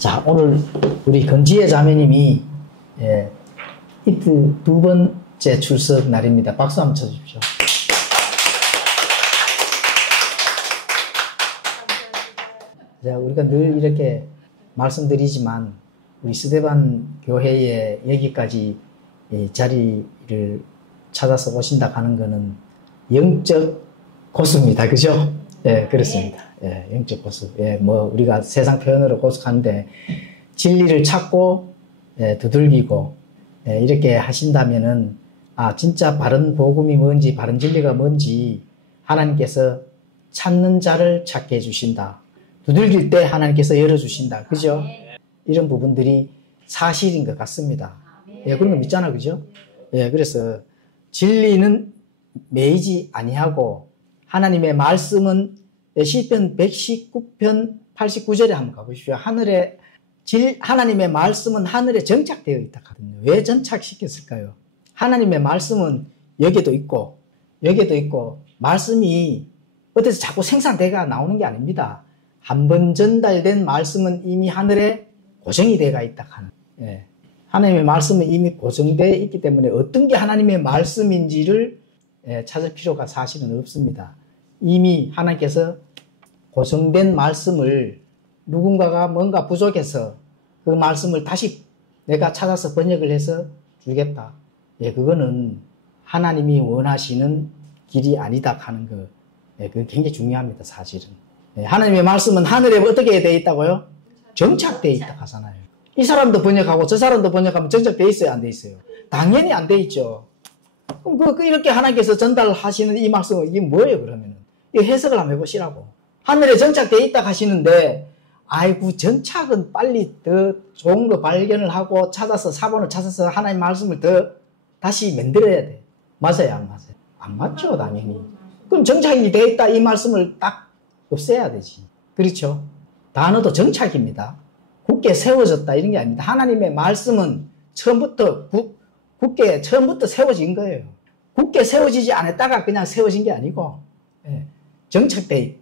자, 오늘 우리 건지혜 자매님이 이틀 두 번째 출석 날입니다. 박수 한번 쳐주십시오. 자, 우리가 늘 이렇게 말씀드리지만 우리 스데반 교회에 여기까지 자리를 찾아서 오신다 하는 것은 영적 고수입니다. 그죠? 예, 그렇습니다. 예, 영적 고수. 예, 뭐, 우리가 세상 표현으로 고수하는데, 진리를 찾고, 두들기고, 이렇게 하신다면은, 아, 진짜 바른 복음이 뭔지, 바른 진리가 뭔지, 하나님께서 찾는 자를 찾게 해주신다. 두들길 때 하나님께서 열어주신다. 그죠? 이런 부분들이 사실인 것 같습니다. 예, 그런 거 믿잖아. 그죠? 예, 그래서, 진리는 매이지 아니하고, 하나님의 말씀은 시편 119편 89절에 한번 가보십시오. 하나님의 말씀은 하늘에 정착되어 있다 하거든요. 왜 정착시켰을까요? 하나님의 말씀은 여기도 있고 말씀이 어디서 자꾸 생산되가 나오는 게 아닙니다. 한번 전달된 말씀은 이미 하늘에 고정이 되어 있다 하는. 예. 하나님의 말씀은 이미 고정되어 있기 때문에 어떤 게 하나님의 말씀인지를 찾을 필요가 사실은 없습니다. 이미 하나님께서 고정된 말씀을 누군가가 뭔가 부족해서 그 말씀을 다시 내가 찾아서 번역을 해서 주겠다. 예, 그거는 하나님이 원하시는 길이 아니다 하는 거. 예, 그게 굉장히 중요합니다, 사실은. 예, 하나님의 말씀은 하늘에 어떻게 되어 있다고요? 정착되어 있다 하잖아요. 이 사람도 번역하고 저 사람도 번역하면 정착되어 있어요, 안 되어 있어요? 당연히 안 되어 있죠. 그럼 이렇게 하나님께서 전달하시는 이 말씀은 이게 뭐예요, 그러면은? 이 해석을 한번 해보시라고. 하늘에 정착되어 있다 하시는데, 아이고, 정착은 빨리 더 좋은 거 발견을 하고 찾아서, 사본을 찾아서 하나님 말씀을 더 다시 만들어야 돼. 맞아요, 안 맞아요? 안 맞죠, 당연히. 그럼 정착이 되어 있다, 이 말씀을 딱 없애야 되지. 그렇죠? 단어도 정착입니다. 굳게 세워졌다, 이런 게 아닙니다. 하나님의 말씀은 처음부터 굳게 처음부터 세워진 거예요. 굳게 세워지지 않았다가 그냥 세워진 게 아니고, 정착돼.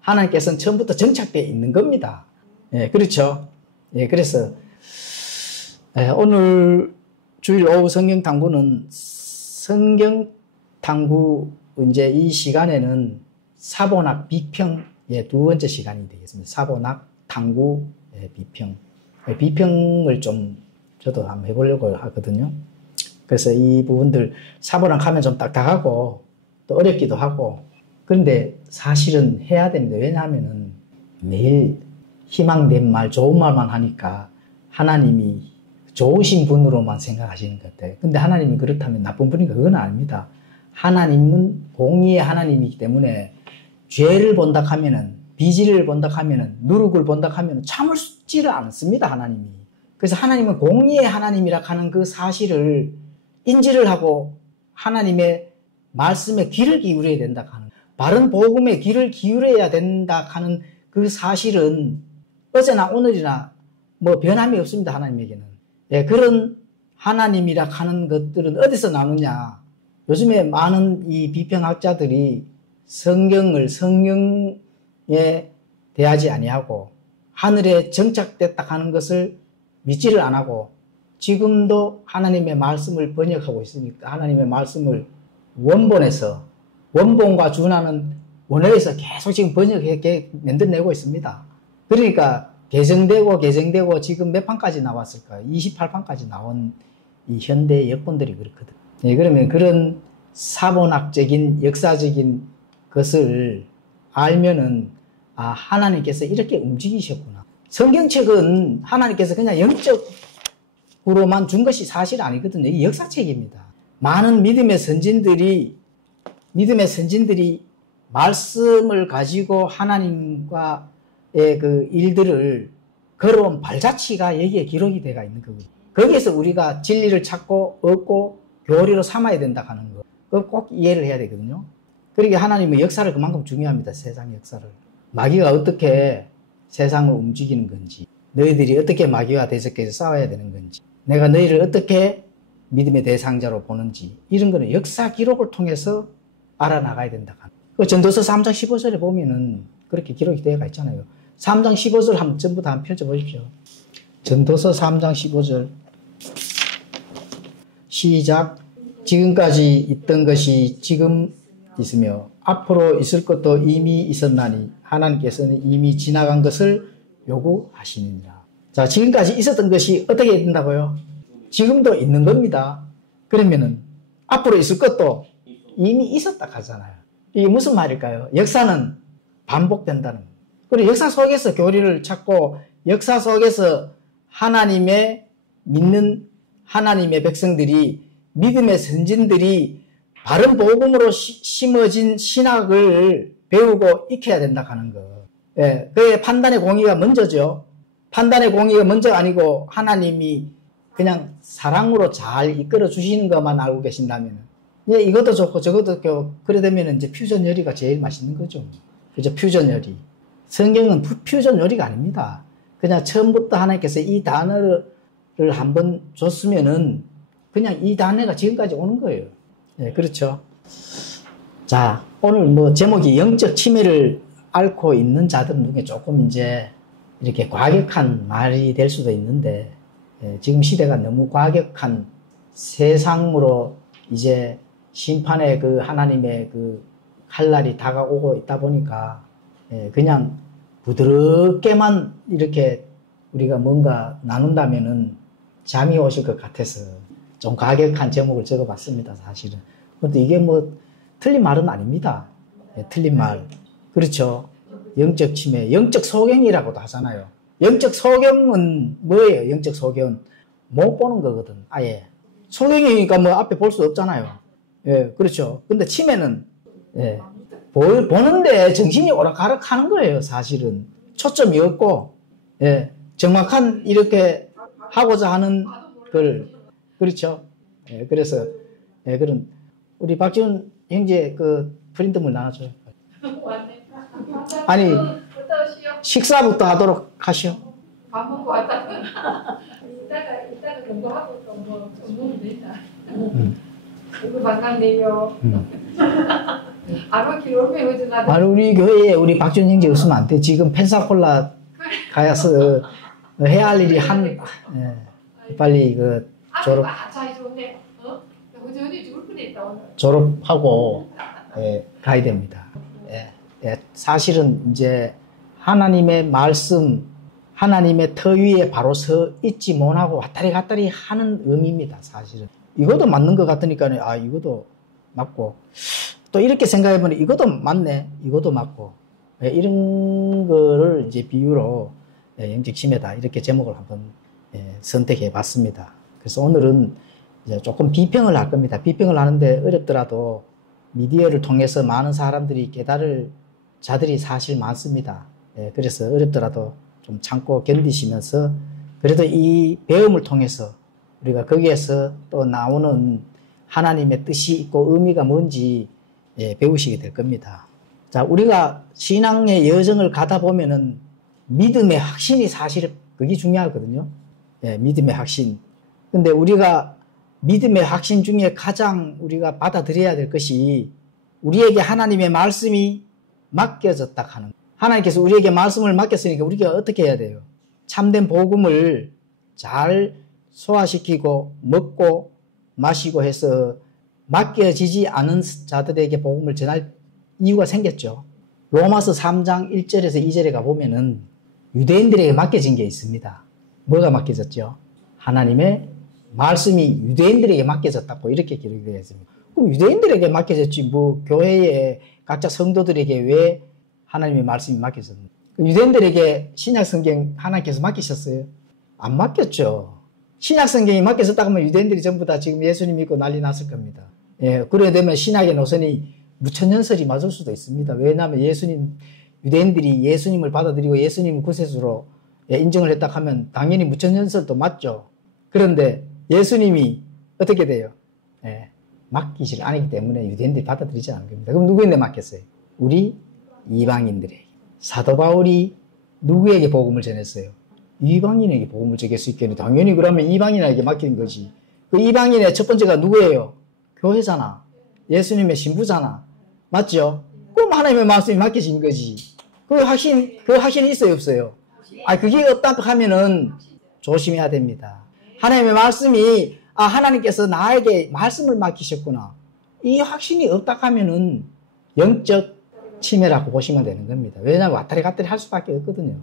하나님께서는 처음부터 정착되어 있는 겁니다. 예, 그렇죠. 예, 그래서, 오늘 주일 오후 성경 탐구는 이제 이 시간에는 사본학 비평의 두 번째 시간이 되겠습니다. 사본학 탐구 비평. 비평을 좀 저도 한번 해보려고 하거든요. 그래서 이 부분들 사본학 하면 좀 딱딱하고 또 어렵기도 하고 그런데 사실은 해야 됩니다. 왜냐하면은 매일 희망된 말, 좋은 말만 하니까 하나님이 좋으신 분으로만 생각하시는 것 같아요. 근데 하나님이 그렇다면 나쁜 분인가? 그건 아닙니다. 하나님은 공의의 하나님이기 때문에 죄를 본다 하면은, 비질을 본다 하면은, 누룩을 본다 하면은 참을지를 않습니다, 하나님이. 그래서 하나님은 공의의 하나님이라 하는 그 사실을 인지를 하고 하나님의 말씀에 귀를 기울여야 된다 하는, 바른 복음에 귀를 기울여야 된다 하는 그 사실은 어제나 오늘이나 뭐 변함이 없습니다, 하나님에게는. 예, 그런 하나님이라 하는 것들은 어디서 나오느냐? 요즘에 많은 이 비평학자들이 성경을 성경에 대하지 아니하고 하늘에 정착됐다 하는 것을 믿지를 안 하고 지금도 하나님의 말씀을 번역하고 있으니까 하나님의 말씀을 원본과 준하는 원어에서 계속 지금 번역해 만들어내고 있습니다. 그러니까 개정되고 지금 몇 판까지 나왔을까요? 28판까지 나온 이 현대 역본들이 그렇거든. 네, 그러면 그런 사본학적인 역사적인 것을 알면은 아, 하나님께서 이렇게 움직이셨구나. 성경책은 하나님께서 그냥 영적으로만 준 것이 사실 아니거든요. 이게 역사책입니다. 많은 믿음의 선진들이 말씀을 가지고 하나님과의 그 일들을 걸어온 발자취가 여기에 기록이 되어 있는 거거든요. 거기에서 우리가 진리를 찾고 얻고 교리로 삼아야 된다 하는 거. 그걸 꼭 이해를 해야 되거든요. 그러니까 하나님의 역사를 그만큼 중요합니다. 세상 역사를. 마귀가 어떻게 세상을 움직이는 건지, 너희들이 어떻게 마귀와 대적해서 싸워야 되는 건지, 내가 너희를 어떻게 믿음의 대상자로 보는지, 이런 거는 역사 기록을 통해서 알아나가야 된다. 그 전도서 3장 15절에 보면은 그렇게 기록이 되어 있잖아요. 3장 15절 한번 전부 다 한번 펼쳐보십시오. 전도서 3장 15절. 시작. 지금까지 있던 것이 지금 있으며 앞으로 있을 것도 이미 있었나니 하나님께서는 이미 지나간 것을 요구하시느니라. 자, 지금까지 있었던 것이 어떻게 된다고요? 지금도 있는 겁니다. 그러면은 앞으로 있을 것도 이미 있었다 하잖아요. 이게 무슨 말일까요? 역사는 반복된다는 거예요. 그리고 역사 속에서 교리를 찾고 역사 속에서 하나님의 믿는 하나님의 백성들이 믿음의 선진들이 바른 복음으로 심어진 신학을 배우고 익혀야 된다 하는 거. 예, 그게 판단의 공의가 먼저죠. 판단의 공의가 먼저 아니고 하나님이 그냥 사랑으로 잘 이끌어 주시는 것만 알고 계신다면, 예, 이것도 좋고 저것도 좋고 그래 되면 이제 퓨전 요리가 제일 맛있는 거죠. 그죠? 퓨전 요리. 성경은 퓨전 요리가 아닙니다. 그냥 처음부터 하나님께서 이 단어를 한번 줬으면은 그냥 이 단어가 지금까지 오는 거예요. 예, 그렇죠. 자, 오늘 뭐 제목이 영적 침해를 앓고 있는 자들 중에 조금 이제 이렇게 과격한 말이 될 수도 있는데, 예, 지금 시대가 너무 과격한 세상으로 이제 심판의 그 하나님의 그 칼날이 다가오고 있다 보니까, 예, 그냥 부드럽게만 이렇게 우리가 뭔가 나눈다면은 잠이 오실 것 같아서 좀 과격한 제목을 적어봤습니다, 사실은. 그런데 이게 뭐 틀린 말은 아닙니다. 예, 틀린 말. 그렇죠. 영적 침해, 영적 소경이라고도 하잖아요. 영적 소경은 뭐예요? 영적 소경은 못 보는 거거든, 아예. 소경이니까 뭐 앞에 볼 수 없잖아요. 예, 그렇죠. 근데 침해는, 예, 보는데 정신이 오락가락 하는 거예요, 사실은. 초점이 없고, 예, 정확한 이렇게 하고자 하는 걸, 그렇죠. 예, 그래서, 예, 그런, 우리 박지훈 형제 그 프린트물 나눠줘요. 아니, 식사부터 하도록 하시오. 밥 먹고 왔다. 이따가 공부하고 또 뭐 공부는 된다. 이거 만남 내려. 아무 길 오면 오지 나. 아니, 우리 교회에 우리 박지훈 형제 없으면 안 돼. 지금 펜사콜라 가야서 해야 할 일이 예, 빨리 그 졸업. 잘 좋네. 어디 죽을 뻔했다 오늘. 졸업하고, 예, 가야 됩니다. 예, 예, 사실은 이제 하나님의 말씀, 하나님의 터 위에 바로 서 있지 못하고 왔다리 갔다리 하는 의미입니다, 사실은. 이것도 맞는 것 같으니까, 아, 이것도 맞고, 또 이렇게 생각해보니 이것도 맞네, 이것도 맞고, 예, 이런 거를 이제 비유로, 예, 영적 침해다, 이렇게 제목을 한번, 예, 선택해 봤습니다. 그래서 오늘은 이제 조금 비평을 할 겁니다. 비평을 하는데 어렵더라도 미디어를 통해서 많은 사람들이 깨달을 자들이 사실 많습니다. 예, 그래서 어렵더라도 좀 참고 견디시면서 그래도 이 배움을 통해서 우리가 거기에서 또 나오는 하나님의 뜻이 있고 의미가 뭔지, 예, 배우시게 될 겁니다. 자, 우리가 신앙의 여정을 가다 보면은 믿음의 확신이 사실 그게 중요하거든요. 예, 믿음의 확신. 근데 우리가 믿음의 확신 중에 가장 우리가 받아들여야 될 것이 우리에게 하나님의 말씀이 맡겨졌다 하는 거예요. 하나님께서 우리에게 말씀을 맡겼으니까 우리가 어떻게 해야 돼요? 참된 복음을 잘 소화시키고 먹고 마시고 해서 맡겨지지 않은 자들에게 복음을 전할 이유가 생겼죠. 로마서 3장 1절에서 2절에 가보면은 유대인들에게 맡겨진 게 있습니다. 뭐가 맡겨졌죠? 하나님의 말씀이 유대인들에게 맡겨졌다고 이렇게 기록이 되어 있습니다. 그럼 유대인들에게 맡겨졌지 뭐 교회의 각자 성도들에게 왜 하나님의 말씀이 맡겨졌나? 유대인들에게 신약 성경 하나님께서 맡기셨어요? 안 맡겼죠. 신약 성경이 맡겨졌다고 하면 유대인들이 전부 다 지금 예수님 믿고 난리 났을 겁니다. 예, 그래 되면 신약의 노선이 무천년설이 맞을 수도 있습니다. 왜냐하면 유대인들이 예수님을 받아들이고 예수님을 구세주로, 예, 인정을 했다 하면 당연히 무천년설도 맞죠. 그런데 예수님이 어떻게 돼요? 예, 맡기질 않기 때문에 유대인들이 받아들이지 않은 겁니다. 그럼 누구한테 맡겼어요? 우리 이방인들에게. 사도 바울이 누구에게 복음을 전했어요? 이방인에게 복음을 전할 수 있겠네. 당연히 그러면 이방인에게 맡긴 거지. 그 이방인의 첫 번째가 누구예요? 교회잖아. 예수님의 신부잖아. 맞죠? 그럼 하나님의 말씀이 맡겨진 거지. 그 확신이 있어요, 없어요? 그게 없다고 하면은 조심해야 됩니다. 하나님의 말씀이, 하나님께서 나에게 말씀을 맡기셨구나. 이 확신이 없다고 하면은 영적 치매라고 보시면 되는 겁니다. 왜냐하면 왔다리 갔다리 할 수밖에 없거든요.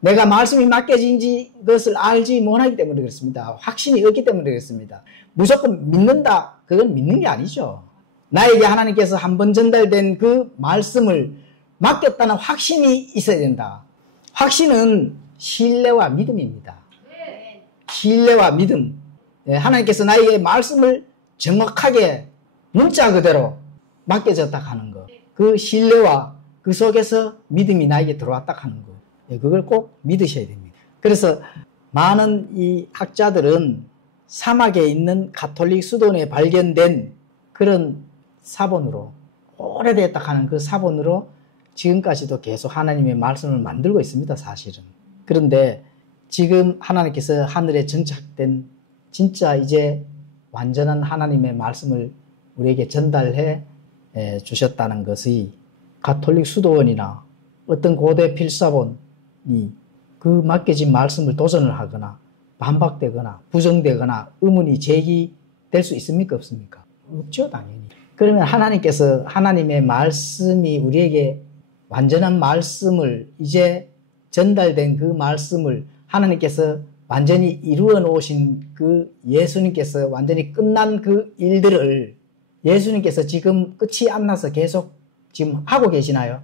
내가 말씀이 맡겨진지 그것을 알지 못하기 때문에 그렇습니다. 확신이 없기 때문에 그렇습니다. 무조건 믿는다, 그건 믿는 게 아니죠. 나에게 하나님께서 한번 전달된 그 말씀을 맡겼다는 확신이 있어야 된다. 확신은 신뢰와 믿음입니다. 신뢰와 믿음. 하나님께서 나에게 말씀을 정확하게 문자 그대로 맡겨졌다 하는 것. 그 신뢰와 그 속에서 믿음이 나에게 들어왔다 하는 것. 그걸 꼭 믿으셔야 됩니다. 그래서 많은 이 학자들은 사막에 있는 가톨릭 수도원에 발견된 그런 사본으로, 오래됐다 하는 그 사본으로 지금까지도 계속 하나님의 말씀을 만들고 있습니다, 사실은. 그런데 지금 하나님께서 하늘에 정착된 진짜 이제 완전한 하나님의 말씀을 우리에게 전달해 주셨다는 것이 가톨릭 수도원이나 어떤 고대 필사본이 그 맡겨진 말씀을 도전을 하거나 반박되거나 부정되거나 의문이 제기될 수 있습니까, 없습니까? 없죠, 당연히. 그러면 하나님께서 하나님의 말씀이 우리에게 완전한 말씀을, 이제 전달된 그 말씀을 하나님께서 완전히 이루어 놓으신 그 예수님께서 완전히 끝난 그 일들을 예수님께서 지금 끝이 안 나서 계속 지금 하고 계시나요?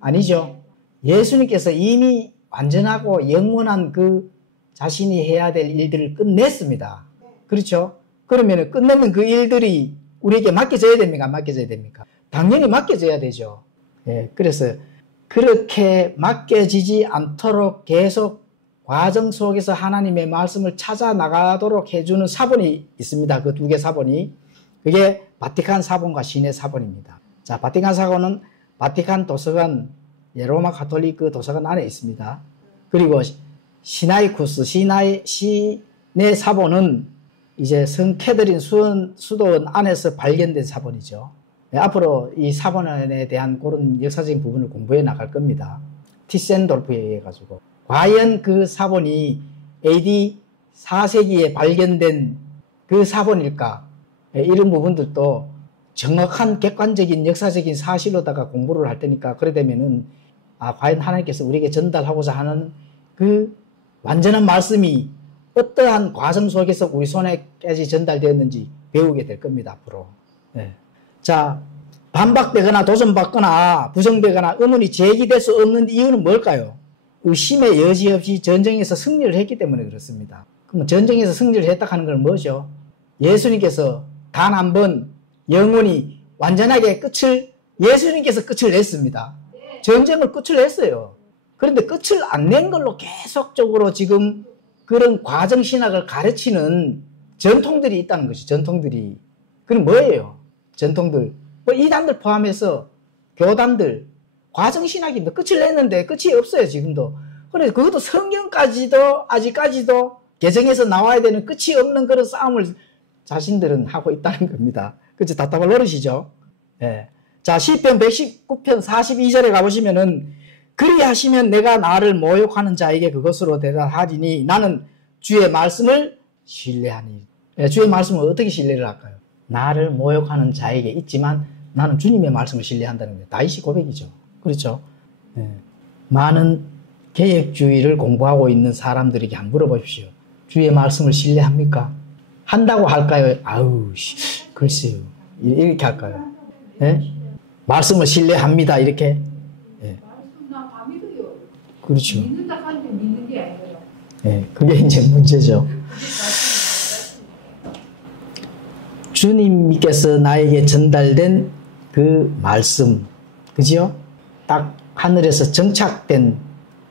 아니죠. 예수님께서 이미 완전하고 영원한 그 자신이 해야 될 일들을 끝냈습니다. 그렇죠? 그러면 끝내는 그 일들이 우리에게 맡겨져야 됩니까? 안 맡겨져야 됩니까? 당연히 맡겨져야 되죠. 그래서 그렇게 맡겨지지 않도록 계속 과정 속에서 하나님의 말씀을 찾아 나가도록 해주는 사본이 있습니다. 그 두 개 사본이. 그게 바티칸 사본과 시내 사본입니다. 자, 바티칸 사본은 바티칸 도서관, 로마 가톨릭 그 도서관 안에 있습니다. 그리고 시나이쿠스, 시내 사본은 이제 성 캐더린 수도원 안에서 발견된 사본이죠. 앞으로 이 사본에 대한 그런 역사적인 부분을 공부해 나갈 겁니다. 티센돌프에 의해 가지고. 과연 그 사본이 AD 4세기에 발견된 그 사본일까? 이런 부분들도 정확한 객관적인 역사적인 사실로다가 공부를 할 테니까, 그래 되면은 과연 하나님께서 우리에게 전달하고자 하는 그 완전한 말씀이 어떠한 과정 속에서 우리 손에까지 전달되었는지 배우게 될 겁니다, 앞으로. 자, 반박되거나 도전받거나 부정되거나 의문이 제기될 수 없는 이유는 뭘까요? 의심의 여지 없이 전쟁에서 승리를 했기 때문에 그렇습니다. 그럼 전쟁에서 승리를 했다 하는 건 뭐죠? 예수님께서 단 한 번 영원히 완전하게 예수님께서 끝을 냈습니다. 전쟁을 끝을 냈어요. 그런데 끝을 안 낸 걸로 계속적으로 지금 그런 과정신학을 가르치는 전통들이 있다는 것이, 전통들이. 그럼 뭐예요? 전통들. 이단들 포함해서 교단들, 과정신학입니다. 끝을 냈는데 끝이 없어요, 지금도. 그런데 그것도 성경까지도, 아직까지도 개정에서 나와야 되는 끝이 없는 그런 싸움을 자신들은 하고 있다는 겁니다. 그치? 답답할 노릇이죠. 자, 시편 119편 42절에 가보시면은, 그리하시면 내가 나를 모욕하는 자에게 그것으로 대답하리니 나는 주의 말씀을 신뢰하니. 주의 말씀을 어떻게 신뢰를 할까요? 나를 모욕하는 자에게 있지만 나는 주님의 말씀을 신뢰한다는 거예요. 다윗이 고백이죠. 그렇죠? 많은 개혁주의를 공부하고 있는 사람들에게 한번 물어보십시오. 주의 말씀을 신뢰합니까? 한다고 할까요? 글쎄요. 이렇게 할까요? 말씀을 신뢰합니다. 이렇게. 그렇죠. 믿는다 하는 게 믿는 게 아니에요. 그게 이제 문제죠. 주님께서 나에게 전달된 그 말씀, 그죠? 딱 하늘에서 정착된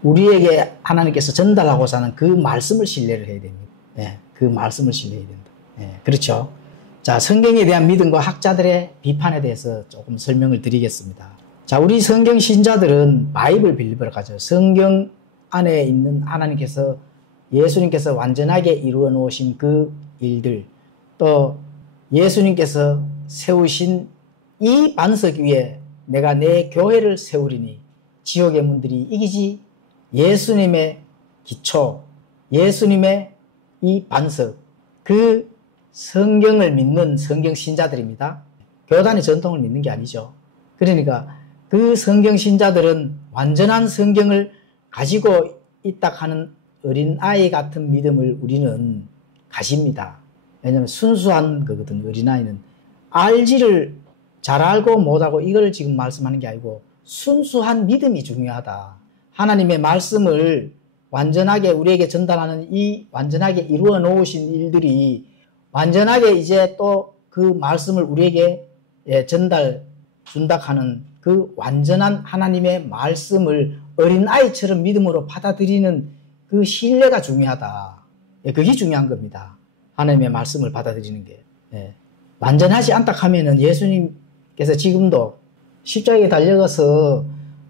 우리에게 하나님께서 전달하고자 하는 그 말씀을 신뢰를 해야 됩니다. 그 말씀을 신뢰해야 된다. 그렇죠? 자, 성경에 대한 믿음과 학자들의 비판에 대해서 조금 설명을 드리겠습니다. 자, 우리 성경 신자들은 바이블 빌리버를 가져요. 성경 안에 있는 하나님께서, 예수님께서 완전하게 이루어 놓으신 그 일들, 또 예수님께서 세우신 이 반석 위에 내가 내 교회를 세우리니 지옥의 문들이 이기지 예수님의 기초, 예수님의 이 반석, 그 성경을 믿는 성경 신자들입니다. 교단의 전통을 믿는 게 아니죠. 그러니까 그 성경 신자들은 완전한 성경을 가지고 있다 하는 어린아이 같은 믿음을 우리는 가집니다. 왜냐하면 순수한 거거든. 어린아이는 알지를 잘 알고 못하고 이걸 지금 말씀하는 게 아니고 순수한 믿음이 중요하다. 하나님의 말씀을 완전하게 우리에게 전달하는 이 완전하게 이루어 놓으신 일들이 완전하게 이제 또 그 말씀을 우리에게 전달 준다 하는 그 완전한 하나님의 말씀을 어린아이처럼 믿음으로 받아들이는 그 신뢰가 중요하다. 그게 중요한 겁니다. 하나님의 말씀을 받아들이는 게. 완전하지 않다 하면은 예수님께서 지금도 십자가에 달려가서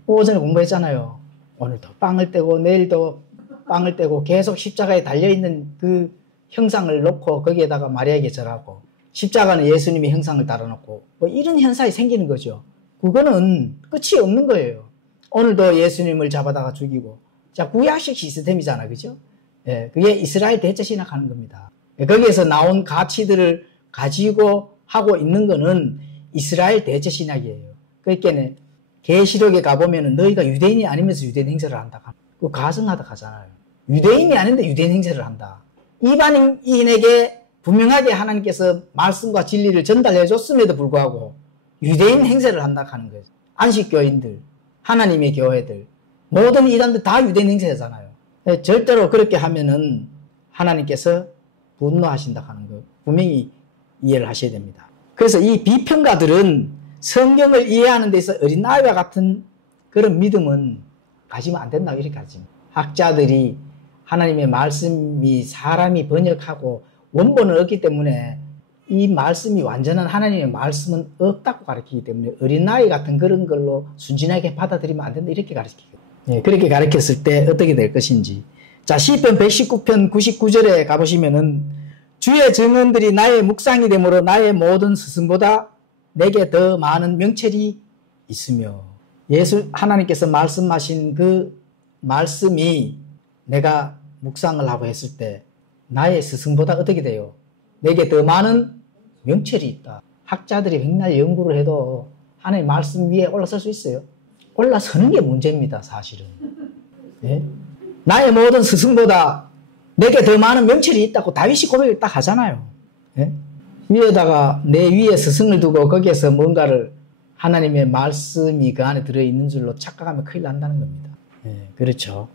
오전에 공부했잖아요. 오늘도 빵을 떼고 내일도 빵을 떼고 계속 십자가에 달려있는 그 형상을 놓고 거기에다가 마리아에게 절하고 십자가는 예수님의 형상을 달아놓고 뭐 이런 현상이 생기는 거죠. 그거는 끝이 없는 거예요. 오늘도 예수님을 잡아다가 죽이고. 자, 구약식 시스템이잖아. 그죠? 그게 이스라엘 대제신학 하는 겁니다. 거기에서 나온 가치들을 가지고 하고 있는 거는 이스라엘 대제신학이에요. 그러니까 계시록에 가보면은 너희가 유대인이 아니면서 유대인 행세를 한다. 그 가정하다 가잖아요. 유대인이 아닌데 유대인 행세를 한다. 이방인에게 분명하게 하나님께서 말씀과 진리를 전달해 줬음에도 불구하고 유대인 행세를 한다 하는 거예요. 안식교인들, 하나님의 교회들, 모든 이단들 다 유대인 행세잖아요. 절대로 그렇게 하면은 하나님께서 분노하신다 하는 거 분명히 이해를 하셔야 됩니다. 그래서 이 비평가들은 성경을 이해하는 데 있어 어린아이와 같은 그런 믿음은 가지면 안 된다고 이렇게 하지. 학자들이 하나님의 말씀이 사람이 번역하고 원본은 없기 때문에 이 말씀이 완전한 하나님의 말씀은 없다고 가르치기 때문에 어린아이 같은 그런 걸로 순진하게 받아들이면 안 된다 이렇게 가르치거든요. 그렇게 가르쳤을 때 어떻게 될 것인지. 자, 시편 119편 99절에 가보시면은 주의 증언들이 나의 묵상이 되므로 나의 모든 스승보다 내게 더 많은 명철이 있으며 하나님께서 말씀하신 그 말씀이 내가 묵상을 하고 했을 때 나의 스승보다 어떻게 돼요? 내게 더 많은 명철이 있다. 학자들이 백날 연구를 해도 하나님의 말씀 위에 올라설 수 있어요? 올라서는 게 문제입니다, 사실은. 나의 모든 스승보다 내게 더 많은 명철이 있다고 다윗이 고백을 딱 하잖아요. 위에다가 내 위에 스승을 두고 거기에서 뭔가를 하나님의 말씀이 그 안에 들어있는 줄로 착각하면 큰일 난다는 겁니다. 그렇죠.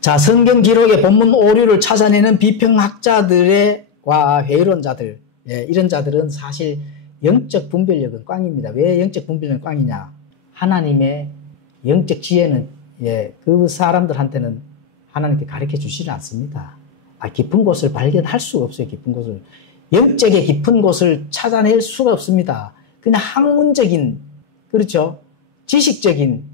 자, 성경 기록의 본문 오류를 찾아내는 비평학자들과 회의론자들, 이런 자들은 사실 영적 분별력은 꽝입니다. 왜 영적 분별력은 꽝이냐? 하나님의 영적 지혜는 그 사람들한테는 하나님께 가르쳐 주시지 않습니다. 깊은 곳을 발견할 수가 없어요. 깊은 곳을. 영적의 깊은 곳을 찾아낼 수가 없습니다. 그냥 학문적인, 그렇죠? 지식적인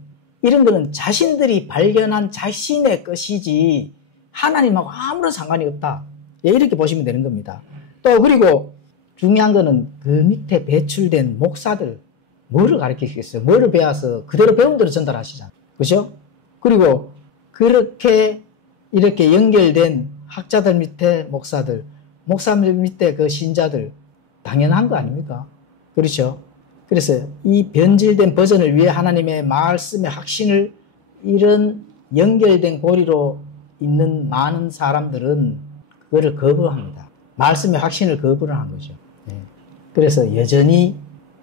이런 거는 자신들이 발견한 자신의 것이지 하나님하고 아무런 상관이 없다. 이렇게 보시면 되는 겁니다. 또 그리고 중요한 거는 그 밑에 배출된 목사들 뭐를 가르치겠어요? 뭐를 배워서 그대로 배운 대로 전달하시잖아요. 그렇죠? 그리고 그렇게 이렇게 연결된 학자들 밑에 목사들, 목사들 밑에 그 신자들 당연한 거 아닙니까? 그렇죠? 그래서 이 변질된 버전을 위해 하나님의 말씀의 확신을 이런 연결된 고리로 있는 많은 사람들은 그거를 거부합니다. 말씀의 확신을 거부를 한 거죠. 그래서 여전히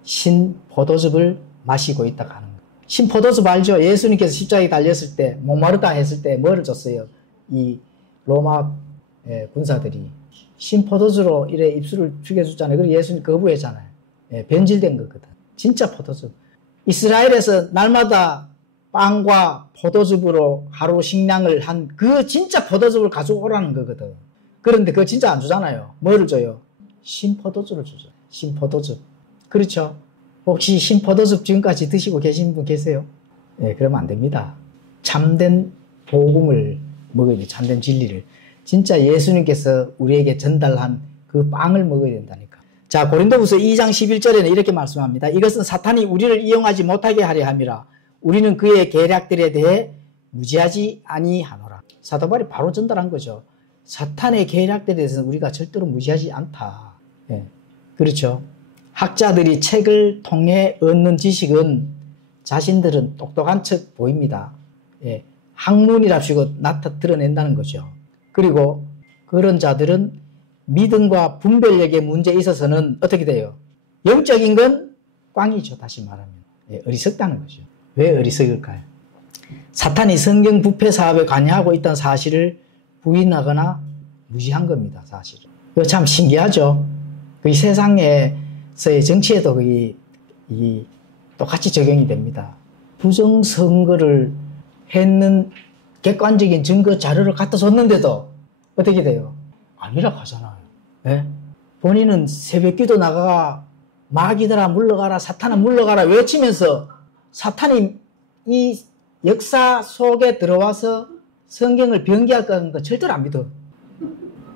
신포도즙을 마시고 있다고 하는 거예요. 신포도즙 알죠? 예수님께서 십자가에 달렸을 때 목마르다 했을 때 뭐를 줬어요? 이 로마 군사들이 신포도즙으로 이래 입술을 죽여줬잖아요. 그래서 예수님 거부했잖아요. 변질된 거거든. 진짜 포도즙. 이스라엘에서 날마다 빵과 포도즙으로 하루 식량을 한 그 진짜 포도즙을 가져오라는 거거든. 그런데 그거 진짜 안 주잖아요. 뭐를 줘요? 신포도즙을 주죠. 신포도즙. 그렇죠? 혹시 신포도즙 지금까지 드시고 계신 분 계세요? 그러면 안 됩니다. 참된 복음을 먹어야 돼요. 참된 진리를. 진짜 예수님께서 우리에게 전달한 그 빵을 먹어야 된다니까. 자, 고린도후서 2장 11절에는 이렇게 말씀합니다. 이것은 사탄이 우리를 이용하지 못하게 하려 함이라. 우리는 그의 계략들에 대해 무지하지 아니하노라. 사도 바울이 바로 전달한 거죠. 사탄의 계략들에 대해서는 우리가 절대로 무시하지 않다. 예. 그렇죠. 학자들이 책을 통해 얻는 지식은 자신들은 똑똑한 척 보입니다. 예. 학문이랍시고 드러낸다는 거죠. 그리고 그런 자들은 믿음과 분별력의 문제에 있어서는 어떻게 돼요? 영적인 건 꽝이죠. 다시 말하면. 예, 어리석다는 거죠. 왜 어리석을까요? 사탄이 성경 부패 사업에 관여하고 있다는 사실을 부인하거나 무시한 겁니다. 사실은. 이거 참 신기하죠. 그 세상에서의 정치에도 이 똑같이 적용이 됩니다. 부정선거를 했는 객관적인 증거 자료를 갖다 줬는데도 어떻게 돼요? 아니라 하잖아요. 네? 본인은 새벽기도 나가가 마귀들아 물러가라, 사탄아 물러가라 외치면서 사탄이 이 역사 속에 들어와서 성경을 변개할 거는 거 절대로 안 믿어.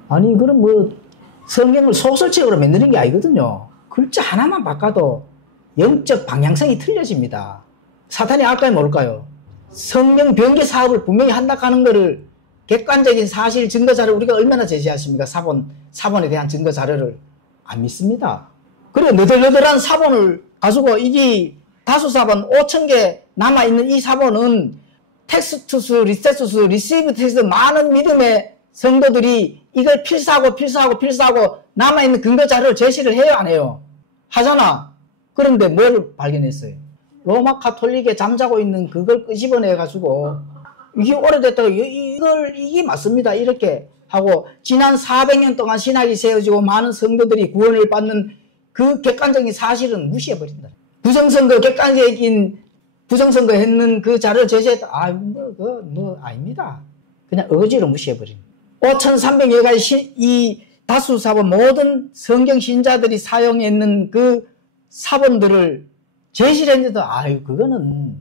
아니 그럼 뭐 성경을 소설책으로 만드는 게 아니거든요. 글자 하나만 바꿔도 영적 방향성이 틀려집니다. 사탄이 알까요 모를까요? 성경 변개 사업을 분명히 한다 하는 거를 객관적인 사실 증거 자료를 우리가 얼마나 제시하십니까? 사본에 대한 증거 자료를 안 믿습니다. 그리고 너덜너덜한 사본을 가지고 이게 다수사본 5,000개 남아있는 이 사본은 텍스투스, 리세투스, 리시브 텍스트 많은 믿음의 성도들이 이걸 필사하고 남아있는 근거 자료를 제시를 해요, 안 해요? 하잖아. 그런데 뭘 발견했어요? 로마 카톨릭에 잠자고 있는 그걸 끄집어내가지고 이게 오래됐다고 이게 맞습니다. 이렇게 하고 지난 400년 동안 신학이 세워지고 많은 성도들이 구원을 받는 그 객관적인 사실은 무시해버린다. 부정선거 객관적인 부정선거 했는 그 자료를 제시했다. 아닙니다. 그냥 어거지로 무시해버린. 5,300여 가지 이 다수사본 모든 성경 신자들이 사용했는 그 사본들을 제시를 했는데도 그거는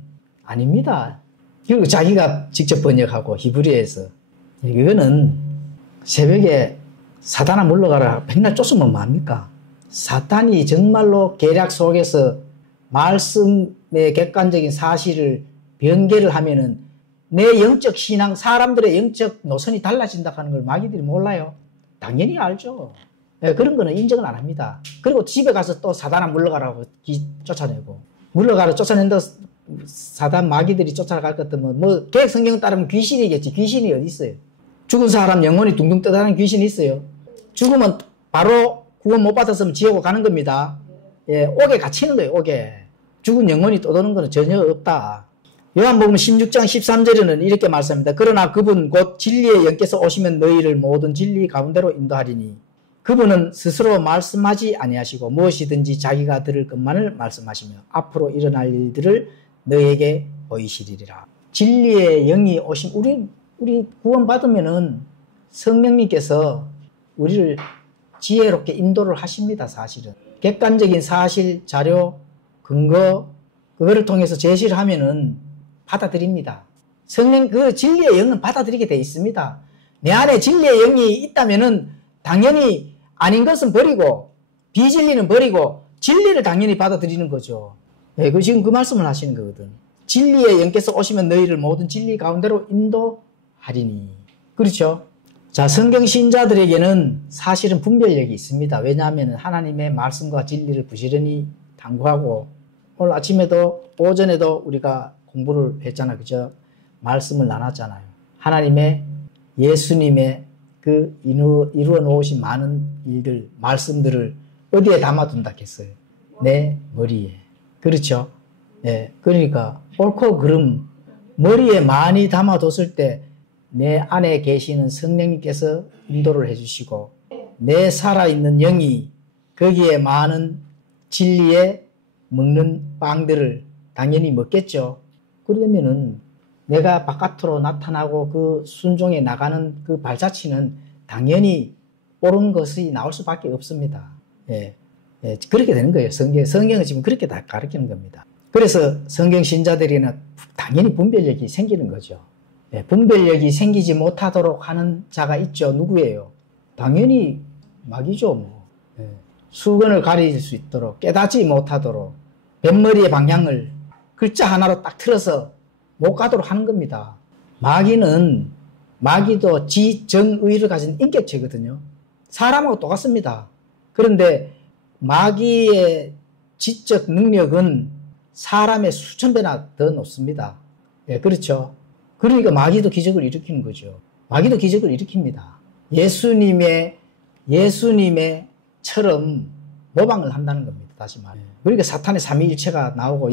아닙니다. 그리고 자기가 직접 번역하고 히브리어에서 이거는 새벽에 사탄아 물러가라 백날 쫓으면 뭐합니까? 사탄이 정말로 계략 속에서 말씀의 객관적인 사실을 변개를 하면은 내 영적 신앙, 사람들의 영적 노선이 달라진다 하는 걸 마귀들이 몰라요. 당연히 알죠. 네, 그런 거는 인정을 안 합니다. 그리고 집에 가서 또 사단아 물러가라고 쫓아내고 물러가라 쫓아낸다 사단 마귀들이 쫓아갈 것 같으면 뭐 계획 성경 따르면 귀신이겠지. 귀신이 어디 있어요? 죽은 사람 영혼이 둥둥 떠다니는 귀신이 있어요. 죽으면 바로 구원 못 받았으면 지옥으로 가는 겁니다. 예, 옥에 갇히는 거예요. 옥에. 죽은 영혼이 떠도는 거는 전혀 없다. 요한복음 16장 13절에는 이렇게 말씀합니다. 그러나 그분 곧 진리의 영께서 오시면 너희를 모든 진리 가운데로 인도하리니 그분은 스스로 말씀하지 아니하시고 무엇이든지 자기가 들을 것만을 말씀하시며 앞으로 일어날 일들을 너에게 보이시리라. 진리의 영이 오신 우리 구원 받으면은 성령님께서 우리를 지혜롭게 인도를 하십니다. 사실은 객관적인 사실, 자료, 근거 그거를 통해서 제시를 하면은 받아들입니다. 성령 그 진리의 영은 받아들이게 돼 있습니다. 내 안에 진리의 영이 있다면은 당연히 아닌 것은 버리고 비진리는 버리고 진리를 당연히 받아들이는 거죠. 네, 지금 그 말씀을 하시는 거거든. 진리의 영께서 오시면 너희를 모든 진리 가운데로 인도하리니. 그렇죠? 자, 성경 신자들에게는 사실은 분별력이 있습니다. 왜냐하면 하나님의 말씀과 진리를 부지런히 탐구하고 오늘 아침에도 오전에도 우리가 공부를 했잖아요. 그죠? 말씀을 나눴잖아요. 하나님의 예수님의 그 이루어 놓으신 많은 일들, 말씀들을 어디에 담아둔다 했어요? 내 머리에. 그렇죠? 예. 그러니까 옳고 그름 머리에 많이 담아뒀을 때 내 안에 계시는 성령님께서 인도를 해주시고 내 살아있는 영이 거기에 많은 진리에 먹는 빵들을 당연히 먹겠죠. 그러면은 내가 바깥으로 나타나고 그 순종에 나가는 그 발자취는 당연히 옳은 것이 나올 수밖에 없습니다. 예. 예, 그렇게 되는 거예요. 성경은 지금 그렇게 다 가르치는 겁니다. 그래서 성경 신자들에게는 당연히 분별력이 생기는 거죠. 예, 분별력이 생기지 못하도록 하는 자가 있죠. 누구예요? 당연히 마귀죠. 뭐. 예, 수건을 가릴 수 있도록 깨닫지 못하도록 뱃머리의 방향을 글자 하나로 딱 틀어서 못 가도록 하는 겁니다. 마귀도 지정의를 가진 인격체거든요. 사람하고 똑같습니다. 그런데 마귀의 지적 능력은 사람의 수천 배나 더 높습니다. 예, 그렇죠. 그러니까 마귀도 기적을 일으키는 거죠. 마귀도 기적을 일으킵니다. 예수님의처럼 모방을 한다는 겁니다. 다시 말해. 그러니까 사탄의 삼위일체가 나오고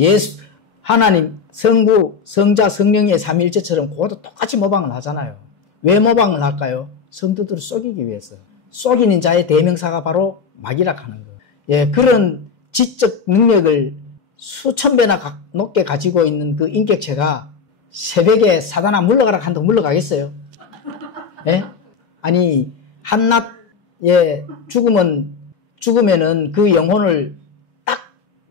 하나님, 성부, 성자, 성령의 삼위일체처럼 그것도 똑같이 모방을 하잖아요. 왜 모방을 할까요? 성도들을 속이기 위해서. 속이는 자의 대명사가 바로 마귀라 하는 거예요. 예, 그런 지적 능력을 수천 배나 높게 가지고 있는 그 인격체가 새벽에 사단아 물러가라 한다고 물러가겠어요? 예? 아니, 한낱에 죽으면은 그 영혼을 딱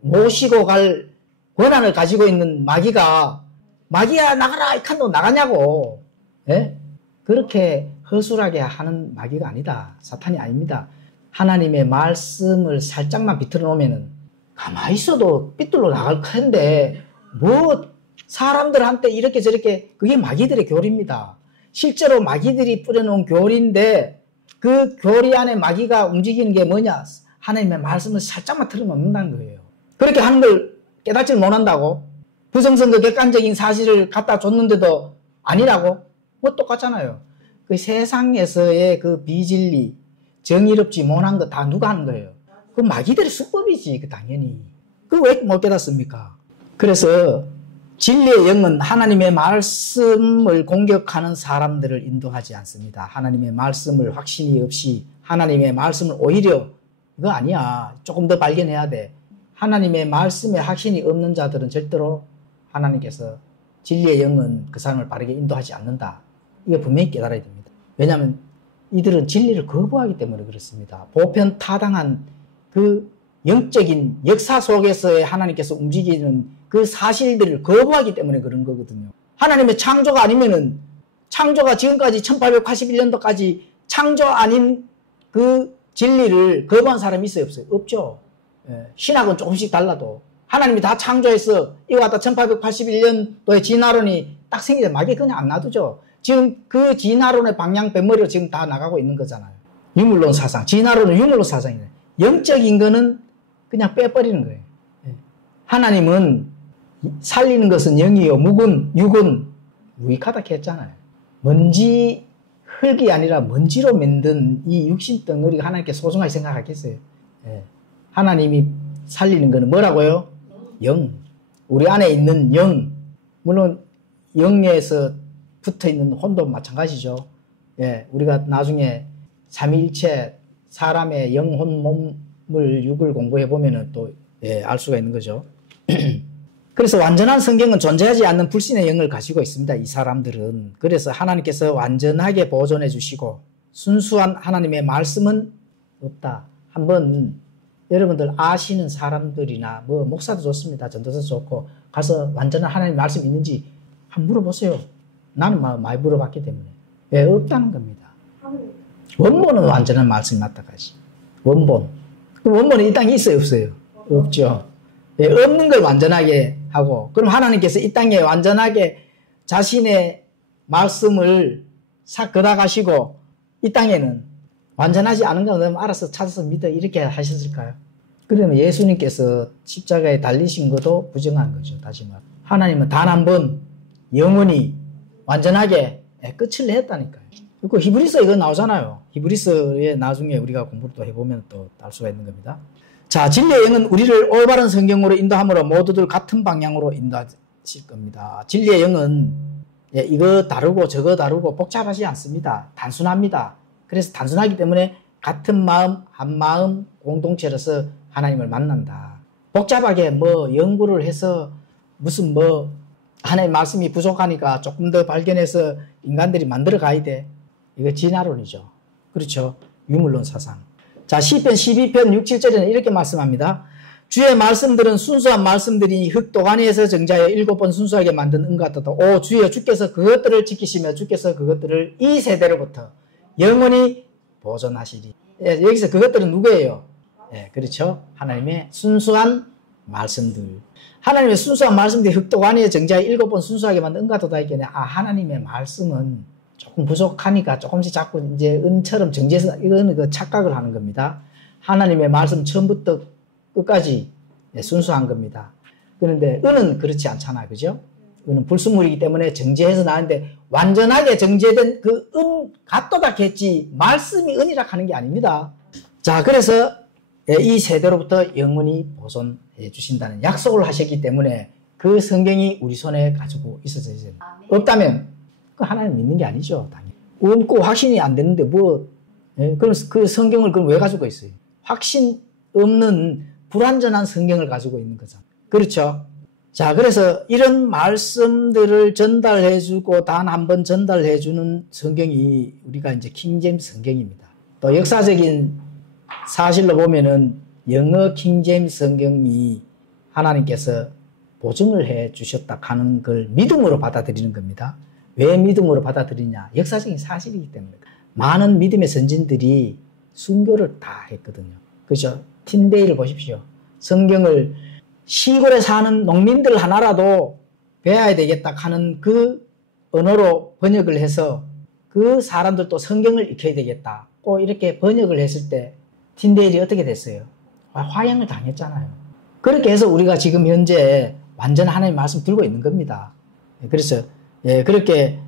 모시고 갈 권한을 가지고 있는 마귀야, 나가라! 이 칸도 나가냐고. 예? 그렇게 허술하게 하는 마귀가 아니다. 사탄이 아닙니다. 하나님의 말씀을 살짝만 비틀어 놓으면은 가만히 있어도 삐뚤러 나갈 텐데, 사람들한테 이렇게 저렇게, 그게 마귀들의 교리입니다. 실제로 마귀들이 뿌려놓은 교리인데, 그 교리 안에 마귀가 움직이는 게 뭐냐? 하나님의 말씀을 살짝만 틀어놓는다는 거예요. 그렇게 하는 걸 깨닫지를 못한다고? 부정선거 객관적인 사실을 갖다 줬는데도 아니라고? 똑같잖아요. 그 세상에서의 그 비진리, 정의롭지 못한 거 다 누가 하는 거예요? 그 마귀들의 수법이지, 당연히. 그거 왜 못 깨닫습니까? 그래서 진리의 영은 하나님의 말씀을 공격하는 사람들을 인도하지 않습니다. 하나님의 말씀을 확신이 없이, 하나님의 말씀을 오히려, 이거 아니야. 조금 더 발견해야 돼. 하나님의 말씀에 확신이 없는 자들은 절대로 하나님께서 진리의 영은 그 사람을 바르게 인도하지 않는다. 이거 분명히 깨달아야 됩니다. 왜냐하면 이들은 진리를 거부하기 때문에 그렇습니다. 보편타당한 그 영적인 역사 속에서의 하나님께서 움직이는 그 사실들을 거부하기 때문에 그런 거거든요. 하나님의 창조가 아니면은, 창조가 지금까지 1881년도까지 창조 아닌 그 진리를 거부한 사람이 있어요, 없어요? 없죠. 예, 신학은 조금씩 달라도. 하나님이 다 창조해서 이거 갖다 1881년도에 진화론이 딱 생기자 마귀 그냥 안 놔두죠. 지금 그 진화론의 방향 뱃머리로 지금 다 나가고 있는 거잖아요. 유물론 사상. 진화론은 유물론 사상이에요. 영적인 거는 그냥 빼버리는 거예요. 하나님은 살리는 것은 영이요, 육은 무익하다 했잖아요. 먼지, 흙이 아니라 먼지로 만든 이 육신 덩어리가 하나님께 소중하게 생각하겠어요. 하나님이 살리는 거는 뭐라고요? 영. 우리 안에 있는 영. 물론 영에서 붙어있는 혼도 마찬가지죠. 예, 우리가 나중에 삼위일체 사람의 영, 혼, 몸을, 육을 공부해 보면은 또 알 수가 있는 거죠. 그래서 완전한 성경은 존재하지 않는 불신의 영을 가지고 있습니다. 이 사람들은. 그래서 하나님께서 완전하게 보존해 주시고 순수한 하나님의 말씀은 없다. 한번 여러분들 아시는 사람들이나 목사도 좋습니다. 전도사도 좋고 가서 완전한 하나님의 말씀이 있는지 한번 물어보세요. 나는 많이 물어봤기 때문에. 왜 없다는 겁니다. 원본은 완전한 말씀이 맞다가지. 원본. 원본은 이 땅에 있어요, 없어요? 없죠. 예, 없는 걸 완전하게 하고, 그럼 하나님께서 이 땅에 완전하게 자신의 말씀을 싹 걷어가시고, 이 땅에는 완전하지 않은 거 너무 알아서 찾아서 믿어. 이렇게 하셨을까요? 그러면 예수님께서 십자가에 달리신 것도 부정한 거죠. 다시 말. 하나님은 단 한 번 영원히 완전하게 끝을 냈다니까요. 그리고 히브리서 이거 나오잖아요. 히브리서에 나중에 우리가 공부를 또 해보면 또 알 수가 있는 겁니다. 자, 진리의 영은 우리를 올바른 성경으로 인도함으로 모두들 같은 방향으로 인도하실 겁니다. 진리의 영은 이거 다르고 저거 다르고 복잡하지 않습니다. 단순합니다. 그래서 단순하기 때문에 같은 마음, 한 마음 공동체로서 하나님을 만난다. 복잡하게 연구를 해서 무슨 하나님의 말씀이 부족하니까 조금 더 발견해서 인간들이 만들어 가야 돼. 이거 진화론이죠. 그렇죠. 유물론 사상. 자, 시편 12편 6, 7절에는 이렇게 말씀합니다. 주의 말씀들은 순수한 말씀들이니 흙도가니에서 정자하여 7번 순수하게 만든 은 같도다. 오 주여, 주께서 그것들을 지키시며 주께서 그것들을 이 세대로부터 영원히 보존하시리. 예, 여기서 그것들은 누구예요? 예, 그렇죠. 하나님의 순수한 말씀들. 하나님의 순수한 말씀들이 흑독 안에 정자에 7번 순수하게 만든 은과 도다있겠네. 하나님의 말씀은 조금 부족하니까 조금씩 자꾸 이제 은처럼 정지해서 이거는 그 착각을 하는 겁니다. 하나님의 말씀 처음부터 끝까지 순수한 겁니다. 그런데 은은 그렇지 않잖아. 그죠? 은은 불순물이기 때문에 정제해서 나왔는데 완전하게 정제된 그 은 갓도닥했지 말씀이 은이라 하는 게 아닙니다. 자, 그래서 이 세대로부터 영원히 보존해 주신다는 약속을 하셨기 때문에 그 성경이 우리 손에 가지고 있어야 됩니다. 없다면 그 하나님 믿는 게 아니죠. 당연히. 없고 확신이 안 되는데 뭐 그럼 그 성경을 그럼 왜 가지고 있어요? 확신 없는 불완전한 성경을 가지고 있는 거잖아요. 그렇죠? 자, 그래서 이런 말씀들을 전달해주고 단 한 번 전달해주는 성경이 우리가 이제 킹제임스 성경입니다. 또 역사적인 사실로 보면은 영어 킹제임스 성경이 하나님께서 보증을 해 주셨다 하는 걸 믿음으로 받아들이는 겁니다. 왜 믿음으로 받아들이냐? 역사적인 사실이기 때문에. 많은 믿음의 선진들이 순교를 다 했거든요. 그죠? 틴데이를 보십시오. 성경을 시골에 사는 농민들 하나라도 배워야 되겠다 하는 그 언어로 번역을 해서 그 사람들도 성경을 익혀야 되겠다. 꼭 이렇게 번역을 했을 때 틴데일이 어떻게 됐어요? 화형을 당했잖아요. 그렇게 해서 우리가 지금 현재 완전 하나님의 말씀 들고 있는 겁니다. 그래서 그렇게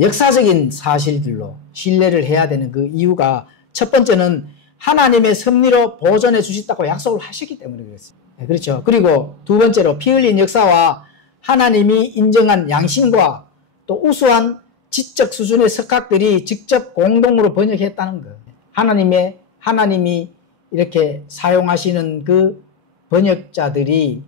역사적인 사실들로 신뢰를 해야 되는 그 이유가 첫 번째는 하나님의 섭리로 보존해 주셨다고 약속을 하셨기 때문에 그렇습니다. 그렇죠. 그리고 두 번째로 피 흘린 역사와 하나님이 인정한 양심과 또 우수한 지적 수준의 석학들이 직접 공동으로 번역했다는 것. 하나님이 이렇게 사용하시는 그 번역자들이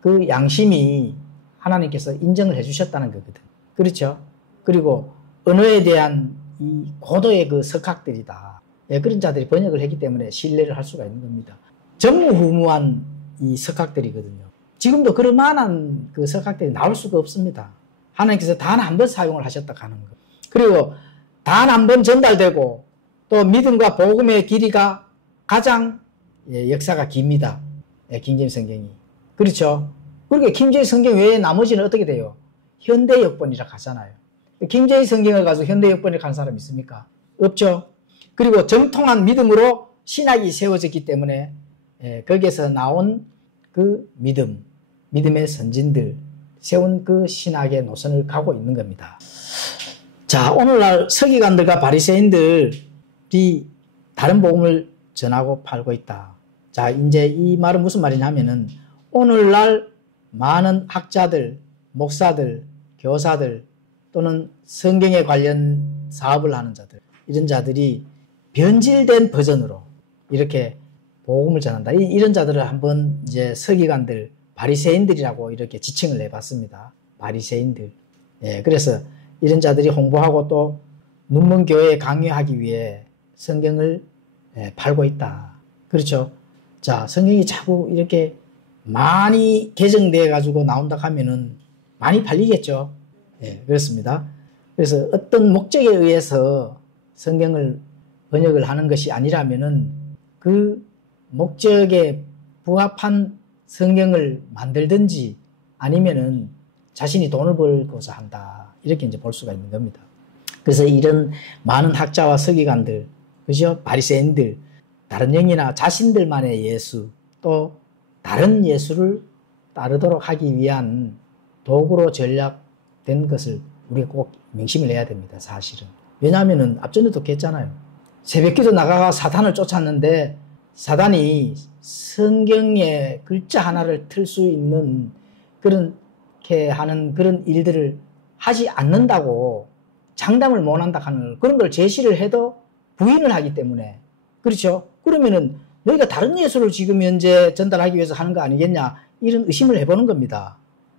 그 양심이 하나님께서 인정을 해주셨다는 거거든. 그렇죠. 그리고 언어에 대한 이 고도의 그 석학들이다. 그런 자들이 번역을 했기 때문에 신뢰를 할 수가 있는 겁니다. 전무후무한 이 석학들이거든요. 지금도 그럴 만한 그 석학들이 나올 수가 없습니다. 하나님께서 단 한 번 사용을 하셨다 하는 것. 그리고 단 한 번 전달되고 또 믿음과 복음의 길이가 가장 역사가 깁니다. 킹제임스 성경이. 그렇죠. 그렇게 킹제임스 성경 외에 나머지는 어떻게 돼요? 현대 역본이라 하잖아요. 킹제임스 성경을 가지고 현대 역본이라고 하는 사람 있습니까? 없죠. 그리고 정통한 믿음으로 신학이 세워졌기 때문에 거기에서 나온 그 믿음의 선진들 세운 그 신학의 노선을 가고 있는 겁니다. 자, 오늘날 서기관들과 바리새인들이 다른 복음을 전하고 팔고 있다. 자, 이제 이 말은 무슨 말이냐면은 오늘날 많은 학자들, 목사들, 교사들 또는 성경에 관련 사업을 하는 자들, 이런 자들이 변질된 버전으로 이렇게 복음을 전한다. 이런 자들을 한번 이제 서기관들, 바리새인들이라고 이렇게 지칭을 해봤습니다. 바리새인들. 그래서 이런 자들이 홍보하고 또 눈먼 교회에 강요하기 위해 성경을 팔고 있다. 그렇죠. 자, 성경이 자꾸 이렇게 많이 개정돼 가지고 나온다 하면은 많이 팔리겠죠. 그렇습니다. 그래서 어떤 목적에 의해서 성경을 번역을 하는 것이 아니라면은 그 목적에 부합한 성경을 만들든지 아니면은 자신이 돈을 벌고자 한다. 이렇게 이제 볼 수가 있는 겁니다. 그래서 이런 많은 학자와 서기관들, 그죠? 바리새인들, 다른 영이나 자신들만의 예수, 또 다른 예수를 따르도록 하기 위한 도구로 전략된 것을 우리가 꼭 명심을 해야 됩니다. 사실은. 왜냐하면은 앞전에도 했잖아요. 새벽기도 나가가 사탄을 쫓았는데 사단이 성경의 글자 하나를 틀 수 있는 그렇게 하는 그런 일들을 하지 않는다고 장담을 못 한다 하는 그런 걸 제시를 해도 부인을 하기 때문에 그렇죠. 그러면은 너희가 다른 예수를 지금 현재 전달하기 위해서 하는 거 아니겠냐 이런 의심을 해보는 겁니다.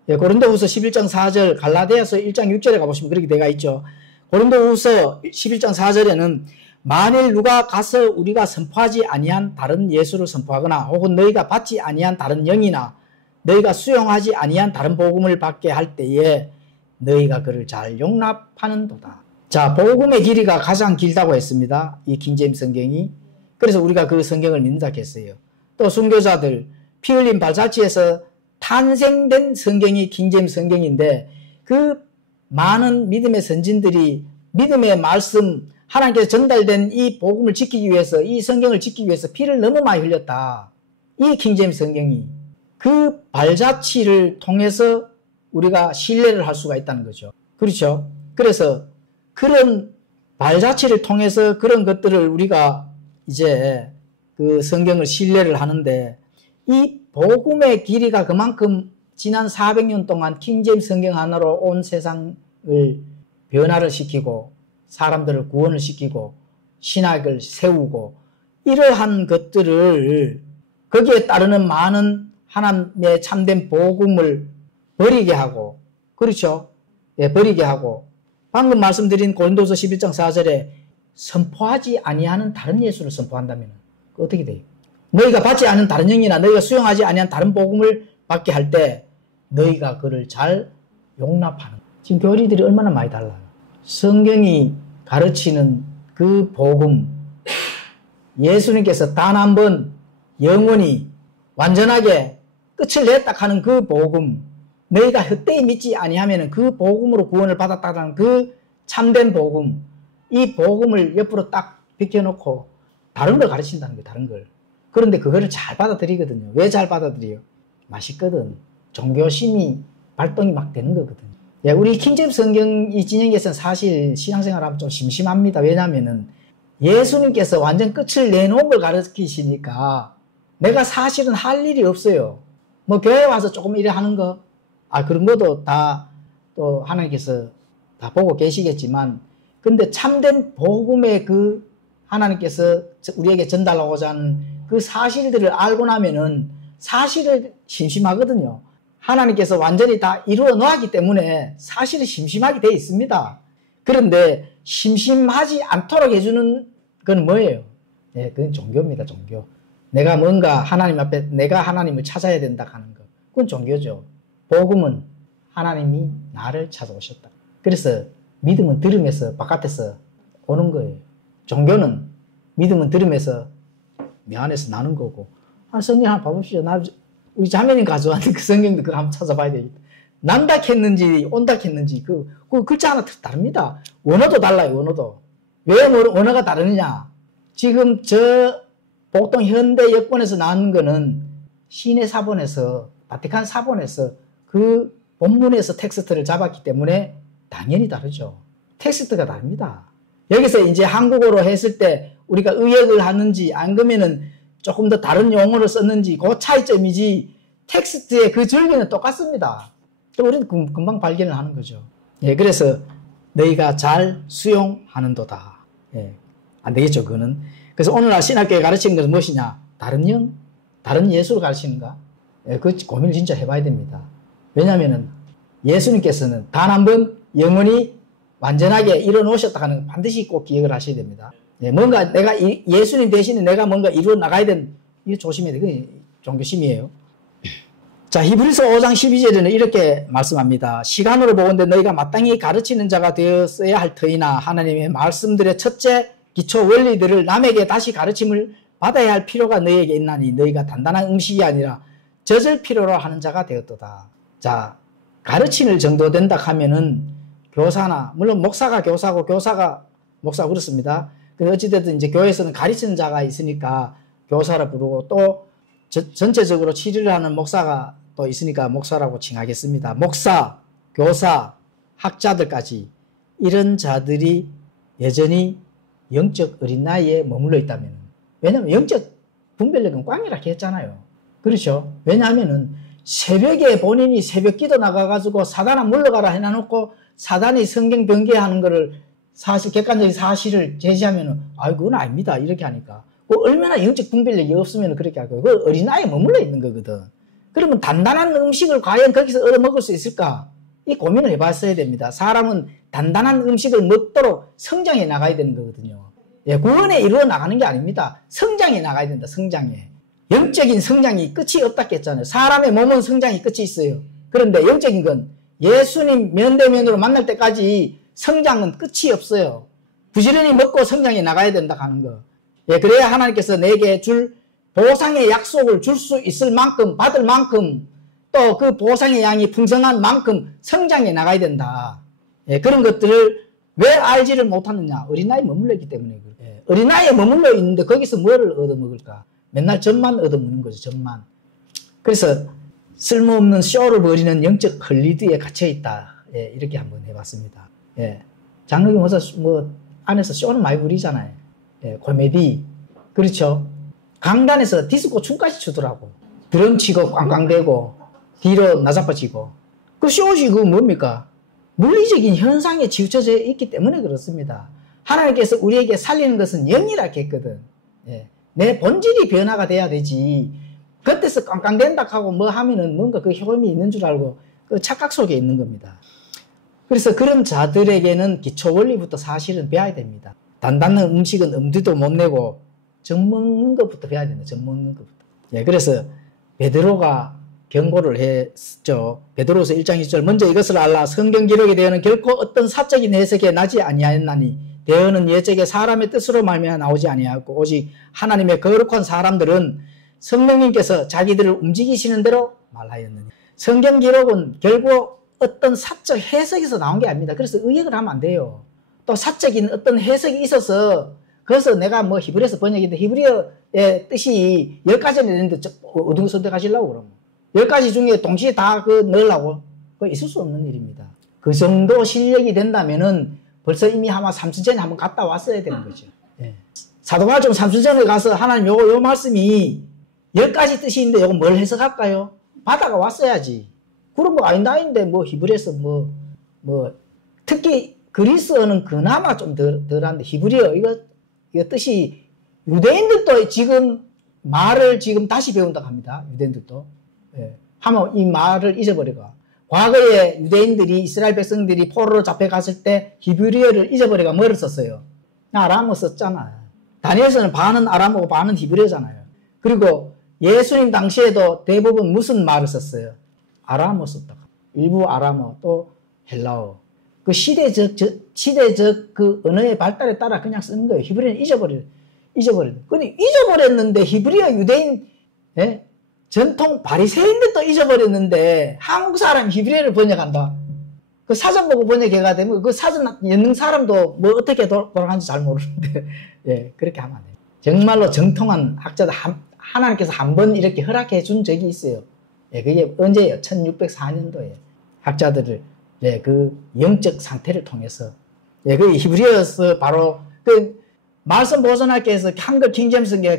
고린도후서 11장 4절 갈라디아서 1장 6절에 가보시면 그렇게 되어 있죠. 고린도후서 11장 4절에는 만일 누가 가서 우리가 선포하지 아니한 다른 예수를 선포하거나 혹은 너희가 받지 아니한 다른 영이나 너희가 수용하지 아니한 다른 복음을 받게 할 때에 너희가 그를 잘 용납하는 도다. 자, 복음의 길이가 가장 길다고 했습니다. 이 킹제임스 성경이. 그래서 우리가 그 성경을 믿는다고 했어요. 또 순교자들, 피 흘린 발자취에서 탄생된 성경이 킹제임스 성경인데 그 많은 믿음의 선진들이 믿음의 말씀 하나님께서 전달된 이 복음을 지키기 위해서 이 성경을 지키기 위해서 피를 너무 많이 흘렸다. 이 킹제임스 성경이 그 발자취를 통해서 우리가 신뢰를 할 수가 있다는 거죠. 그렇죠? 그래서 그런 발자취를 통해서 그런 것들을 우리가 이제 그 성경을 신뢰를 하는데 이 복음의 길이가 그만큼 지난 400년 동안 킹제임스 성경 하나로 온 세상을 변화를 시키고 사람들을 구원을 시키고 신학을 세우고 이러한 것들을 거기에 따르는 많은 하나님의 참된 복음을 버리게 하고 그렇죠? 예, 버리게 하고 방금 말씀드린 고린도서 11장 4절에 선포하지 아니하는 다른 예수를 선포한다면 어떻게 돼요? 너희가 받지 않은 다른 영이나 너희가 수용하지 아니한 다른 복음을 받게 할 때 너희가 그를 잘 용납하는 지금 교리들이 얼마나 많이 달라요. 성경이 가르치는 그 복음 예수님께서 단 한 번 영원히 완전하게 끝을 냈다 하는 그 복음 너희가 헛되이 믿지 아니하면 그 복음으로 구원을 받았다는 그 참된 복음 이 복음을 옆으로 딱 비켜놓고 다른 걸 가르친다는 거예요. 다른 걸. 그런데 그거를 잘 받아들이거든요. 왜 잘 받아들여요? 맛있거든. 종교심이 발동이 막 되는 거거든요. 예, 우리 킹제임스 성경 이 진영에서는 사실 신앙생활하면 좀 심심합니다. 왜냐하면은 예수님께서 완전 끝을 내놓은 걸 가르치시니까 내가 사실은 할 일이 없어요. 뭐 교회 와서 조금 이래 하는 거, 그런 것도 다 또 하나님께서 다 보고 계시겠지만, 근데 참된 복음의 그 하나님께서 우리에게 전달하고자 하는 그 사실들을 알고 나면은 사실을 심심하거든요. 하나님께서 완전히 다 이루어 놓았기 때문에 사실이 심심하게 되어 있습니다. 그런데 심심하지 않도록 해주는 건 뭐예요? 네, 그건 종교입니다. 종교. 내가 뭔가 하나님 앞에 내가 하나님을 찾아야 된다 하는 것. 그건 종교죠. 복음은 하나님이 나를 찾아오셨다. 그래서 믿음은 들음에서 바깥에서 오는 거예요. 종교는 믿음은 들음에서 내 안에서 나는 거고. 성경 한번 봐봅시다. 우리 자매님 가져온 그 성경도 그거 한번 찾아봐야 되겠다. 난다 했는지 온다 했는지 그 글자 하나 다릅니다. 원어도 달라요. 원어도. 왜 원어가 다르느냐? 지금 저 보통 현대 여권에서 나온 거는 시내 사본에서 바티칸 사본에서 그 본문에서 텍스트를 잡았기 때문에 당연히 다르죠. 텍스트가 다릅니다. 여기서 이제 한국어로 했을 때 우리가 의역을 하는지 안 그러면은 조금 더 다른 용어를 썼는지 그 차이점이지 텍스트의 그 줄기는 똑같습니다. 우리는 금방 발견을 하는 거죠. 예, 그래서 너희가 잘 수용하는도다. 예, 안 되겠죠, 그거는. 그래서 오늘날 신학교에 가르치는 것은 무엇이냐? 다른 영? 다른 예수를 가르치는가? 예, 그 고민을 진짜 해봐야 됩니다. 왜냐하면은 예수님께서는 단 한 번 영원히 완전하게 이뤄놓으셨다 하는 건 반드시 꼭 기억을 하셔야 됩니다. 예, 뭔가 내가 예수님 대신에 내가 뭔가 이루어 나가야 되는, 이거 조심해야 돼. 그게 종교심이에요. 자, 히브리서 5장 12절에는 이렇게 말씀합니다. 시간으로 보건대 너희가 마땅히 가르치는 자가 되었어야 할 터이나 하나님의 말씀들의 첫째 기초 원리들을 남에게 다시 가르침을 받아야 할 필요가 너희에게 있나니 너희가 단단한 음식이 아니라 젖을 필요로 하는 자가 되었도다. 자, 가르치는 정도 된다 하면은 교사나, 물론 목사가 교사고 교사가 목사 그렇습니다. 근데 어찌됐든 이제 교회에서는 가르치는 자가 있으니까 교사라 부르고 또 전체적으로 치료를 하는 목사가 또 있으니까 목사라고 칭하겠습니다. 목사, 교사, 학자들까지 이런 자들이 여전히 영적 어린 나이에 머물러 있다면, 왜냐하면 영적 분별력은 꽝이라고 했잖아요. 그렇죠? 왜냐하면은 새벽에 본인이 새벽 기도 나가가지고 사단아 물러가라 해놔놓고 사단이 성경 변개하는 거를 사실 객관적인 사실을 제시하면은 그건 아닙니다 이렇게 하니까 얼마나 영적 분별력이 없으면 그렇게 하고 그 어린아이에 머물러 있는 거거든. 그러면 단단한 음식을 과연 거기서 얻어먹을 수 있을까? 이 고민을 해봤어야 됩니다. 사람은 단단한 음식을 먹도록 성장해 나가야 되는 거거든요. 예, 구원에 이루어 나가는 게 아닙니다. 성장해 나가야 된다. 성장해. 영적인 성장이 끝이 없다 했잖아요. 사람의 몸은 성장이 끝이 있어요. 그런데 영적인 건 예수님 면대면으로 만날 때까지 성장은 끝이 없어요. 부지런히 먹고 성장해 나가야 된다 하는 거. 예, 그래야 하나님께서 내게 줄 보상의 약속을 줄 수 있을 만큼, 받을 만큼, 또 그 보상의 양이 풍성한 만큼 성장해 나가야 된다. 예, 그런 것들을 왜 알지를 못하느냐? 어린아이에 머물러 있기 때문에. 예, 어린아이에 머물러 있는데 거기서 뭐를 얻어먹을까? 맨날 젖만 얻어먹는 거죠, 젖만. 그래서 쓸모없는 쇼를 벌이는 영적 헐리드에 갇혀있다. 예, 이렇게 한번 해봤습니다. 예, 장로교 모사 안에서 쇼는 많이 부리잖아요. 예, 코미디. 그렇죠? 강단에서 디스코 춤까지 추더라고. 드럼 치고 꽝꽝대고 뒤로 나자빠지고. 그 쇼시 그거 뭡니까? 물리적인 현상에 치우쳐져 있기 때문에 그렇습니다. 하나님께서 우리에게 살리는 것은 영이라고 했거든. 예, 내 본질이 변화가 돼야 되지. 그때서 꽝꽝댄다 하고 뭐 하면은 뭔가 그 효험이 있는 줄 알고 그 착각 속에 있는 겁니다. 그래서 그런 자들에게는 기초 원리부터 사실은 배워야 됩니다. 단단한 음식은 엄두도 못 내고 젖 먹는 것부터 배워야 된다. 젖 먹는 것부터. 예, 그래서 베드로가 경고를 했죠. 베드로서 1장 2절 먼저 이것을 알라. 성경 기록에 대하여는 결코 어떤 사적인 해석에 나지 아니하였나니 대어는 예적의 사람의 뜻으로 말미암아 나오지 아니하였고 오직 하나님의 거룩한 사람들은 성령님께서 자기들을 움직이시는 대로 말하였느니. 성경 기록은 결국 어떤 사적 해석에서 나온 게 아닙니다. 그래서 의역을 하면 안 돼요. 또 사적인 어떤 해석이 있어서 그래서 내가 뭐 히브리어에서 번역인데 히브리어의 뜻이 10가지나 되는데 어떤 거 선택하시려고 그러면 10가지 중에 동시에 다 넣으려고 그거 있을 수 없는 일입니다. 그 정도 실력이 된다면은 벌써 이미 아마 삼순전에 한번 갔다 왔어야 되는 거죠. 예. 사도발좀 삼순전에 가서 하나님 요 말씀이 10가지 뜻이 있는데 요거 뭘 해석할까요? 바다가 왔어야지. 그런 거 아닌데 뭐 히브리어에서 특히 그리스어는 그나마 좀 덜한데 히브리어 이거 뜻이 유대인들도 지금 말을 지금 다시 배운다고 합니다. 유대인들도. 예. 하면 이 말을 잊어버리고 과거에 유대인들이 이스라엘 백성들이 포로로 잡혀갔을 때 히브리어를 잊어버리고 뭐를 썼어요? 아람어 썼잖아요. 다니엘서는 반은 아람어고 반은 히브리어잖아요. 그리고 예수님 당시에도 대부분 무슨 말을 썼어요? 아람어 썼다고. 일부 아람어 또 헬라어. 그 시대적 그 언어의 발달에 따라 그냥 쓰는 거예요. 히브리어는 잊어버려. 근데 잊어버렸는데 히브리어 유대인 예? 전통 바리새인들도 잊어버렸는데 한국 사람이 히브리어를 번역한다. 그 사전 보고 번역해가 되면 그 사전 읽는 사람도 뭐 어떻게 돌아가는지 잘 모르는데 예, 그렇게 하면 안 돼요. 정말로 정통한 학자들 하나님께서 한 번 이렇게 허락해 준 적이 있어요. 예, 그게 언제예요? 1604년도에 학자들을 예, 그 영적 상태를 통해서 예, 그 히브리어에서 바로 그 말씀 보존학교에서 한글 킹제임스 성경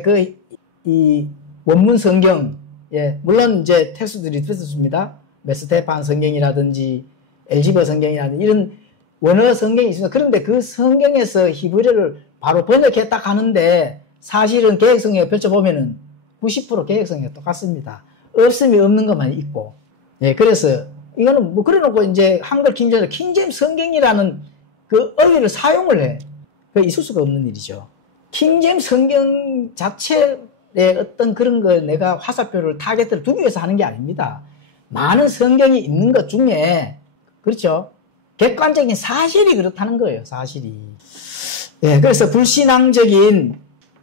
이 원문 성경 예, 물론 이제 텍스트들이 있습니다. 메스테판 성경이라든지 엘지버 성경이라든지 이런 원어 성경이 있습니다. 그런데 그 성경에서 히브리어를 바로 번역했다 하는데 사실은 개혁성경에 펼쳐보면은 90% 개혁성경이 똑같습니다. 없음이 없는 것만 있고 예, 그래서 이거는 뭐 그래놓고 이제 한글 킹제임스 성경이라는 그 어휘를 사용을 해. 그 있을 수가 없는 일이죠. 킹제임스 성경 자체의 어떤 그런 거 내가 화살표를 타겟을 두기 위해서 하는 게 아닙니다. 많은 성경이 있는 것 중에 그렇죠. 객관적인 사실이 그렇다는 거예요. 사실이. 예, 그래서 불신앙적인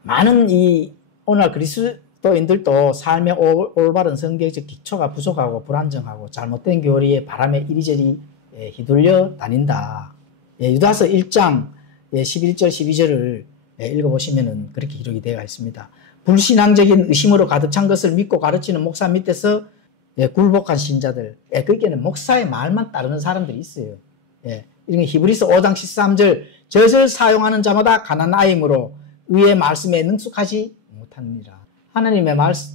많은 이 오늘 그리스도인들도 삶의 올바른 성경적 기초가 부족하고 불안정하고 잘못된 교리에 바람에 이리저리 휘둘려 다닌다. 예, 유다서 1장 11절 12절을 읽어보시면은 그렇게 기록이 되어 있습니다. 불신앙적인 의심으로 가득 찬 것을 믿고 가르치는 목사 밑에서 굴복한 신자들, 거기에는 목사의 말만 따르는 사람들이 있어요. 이런 히브리서 5장 13절 젖을 사용하는 자마다 가난하임으로 의의 말씀에 능숙하지 못하느니라.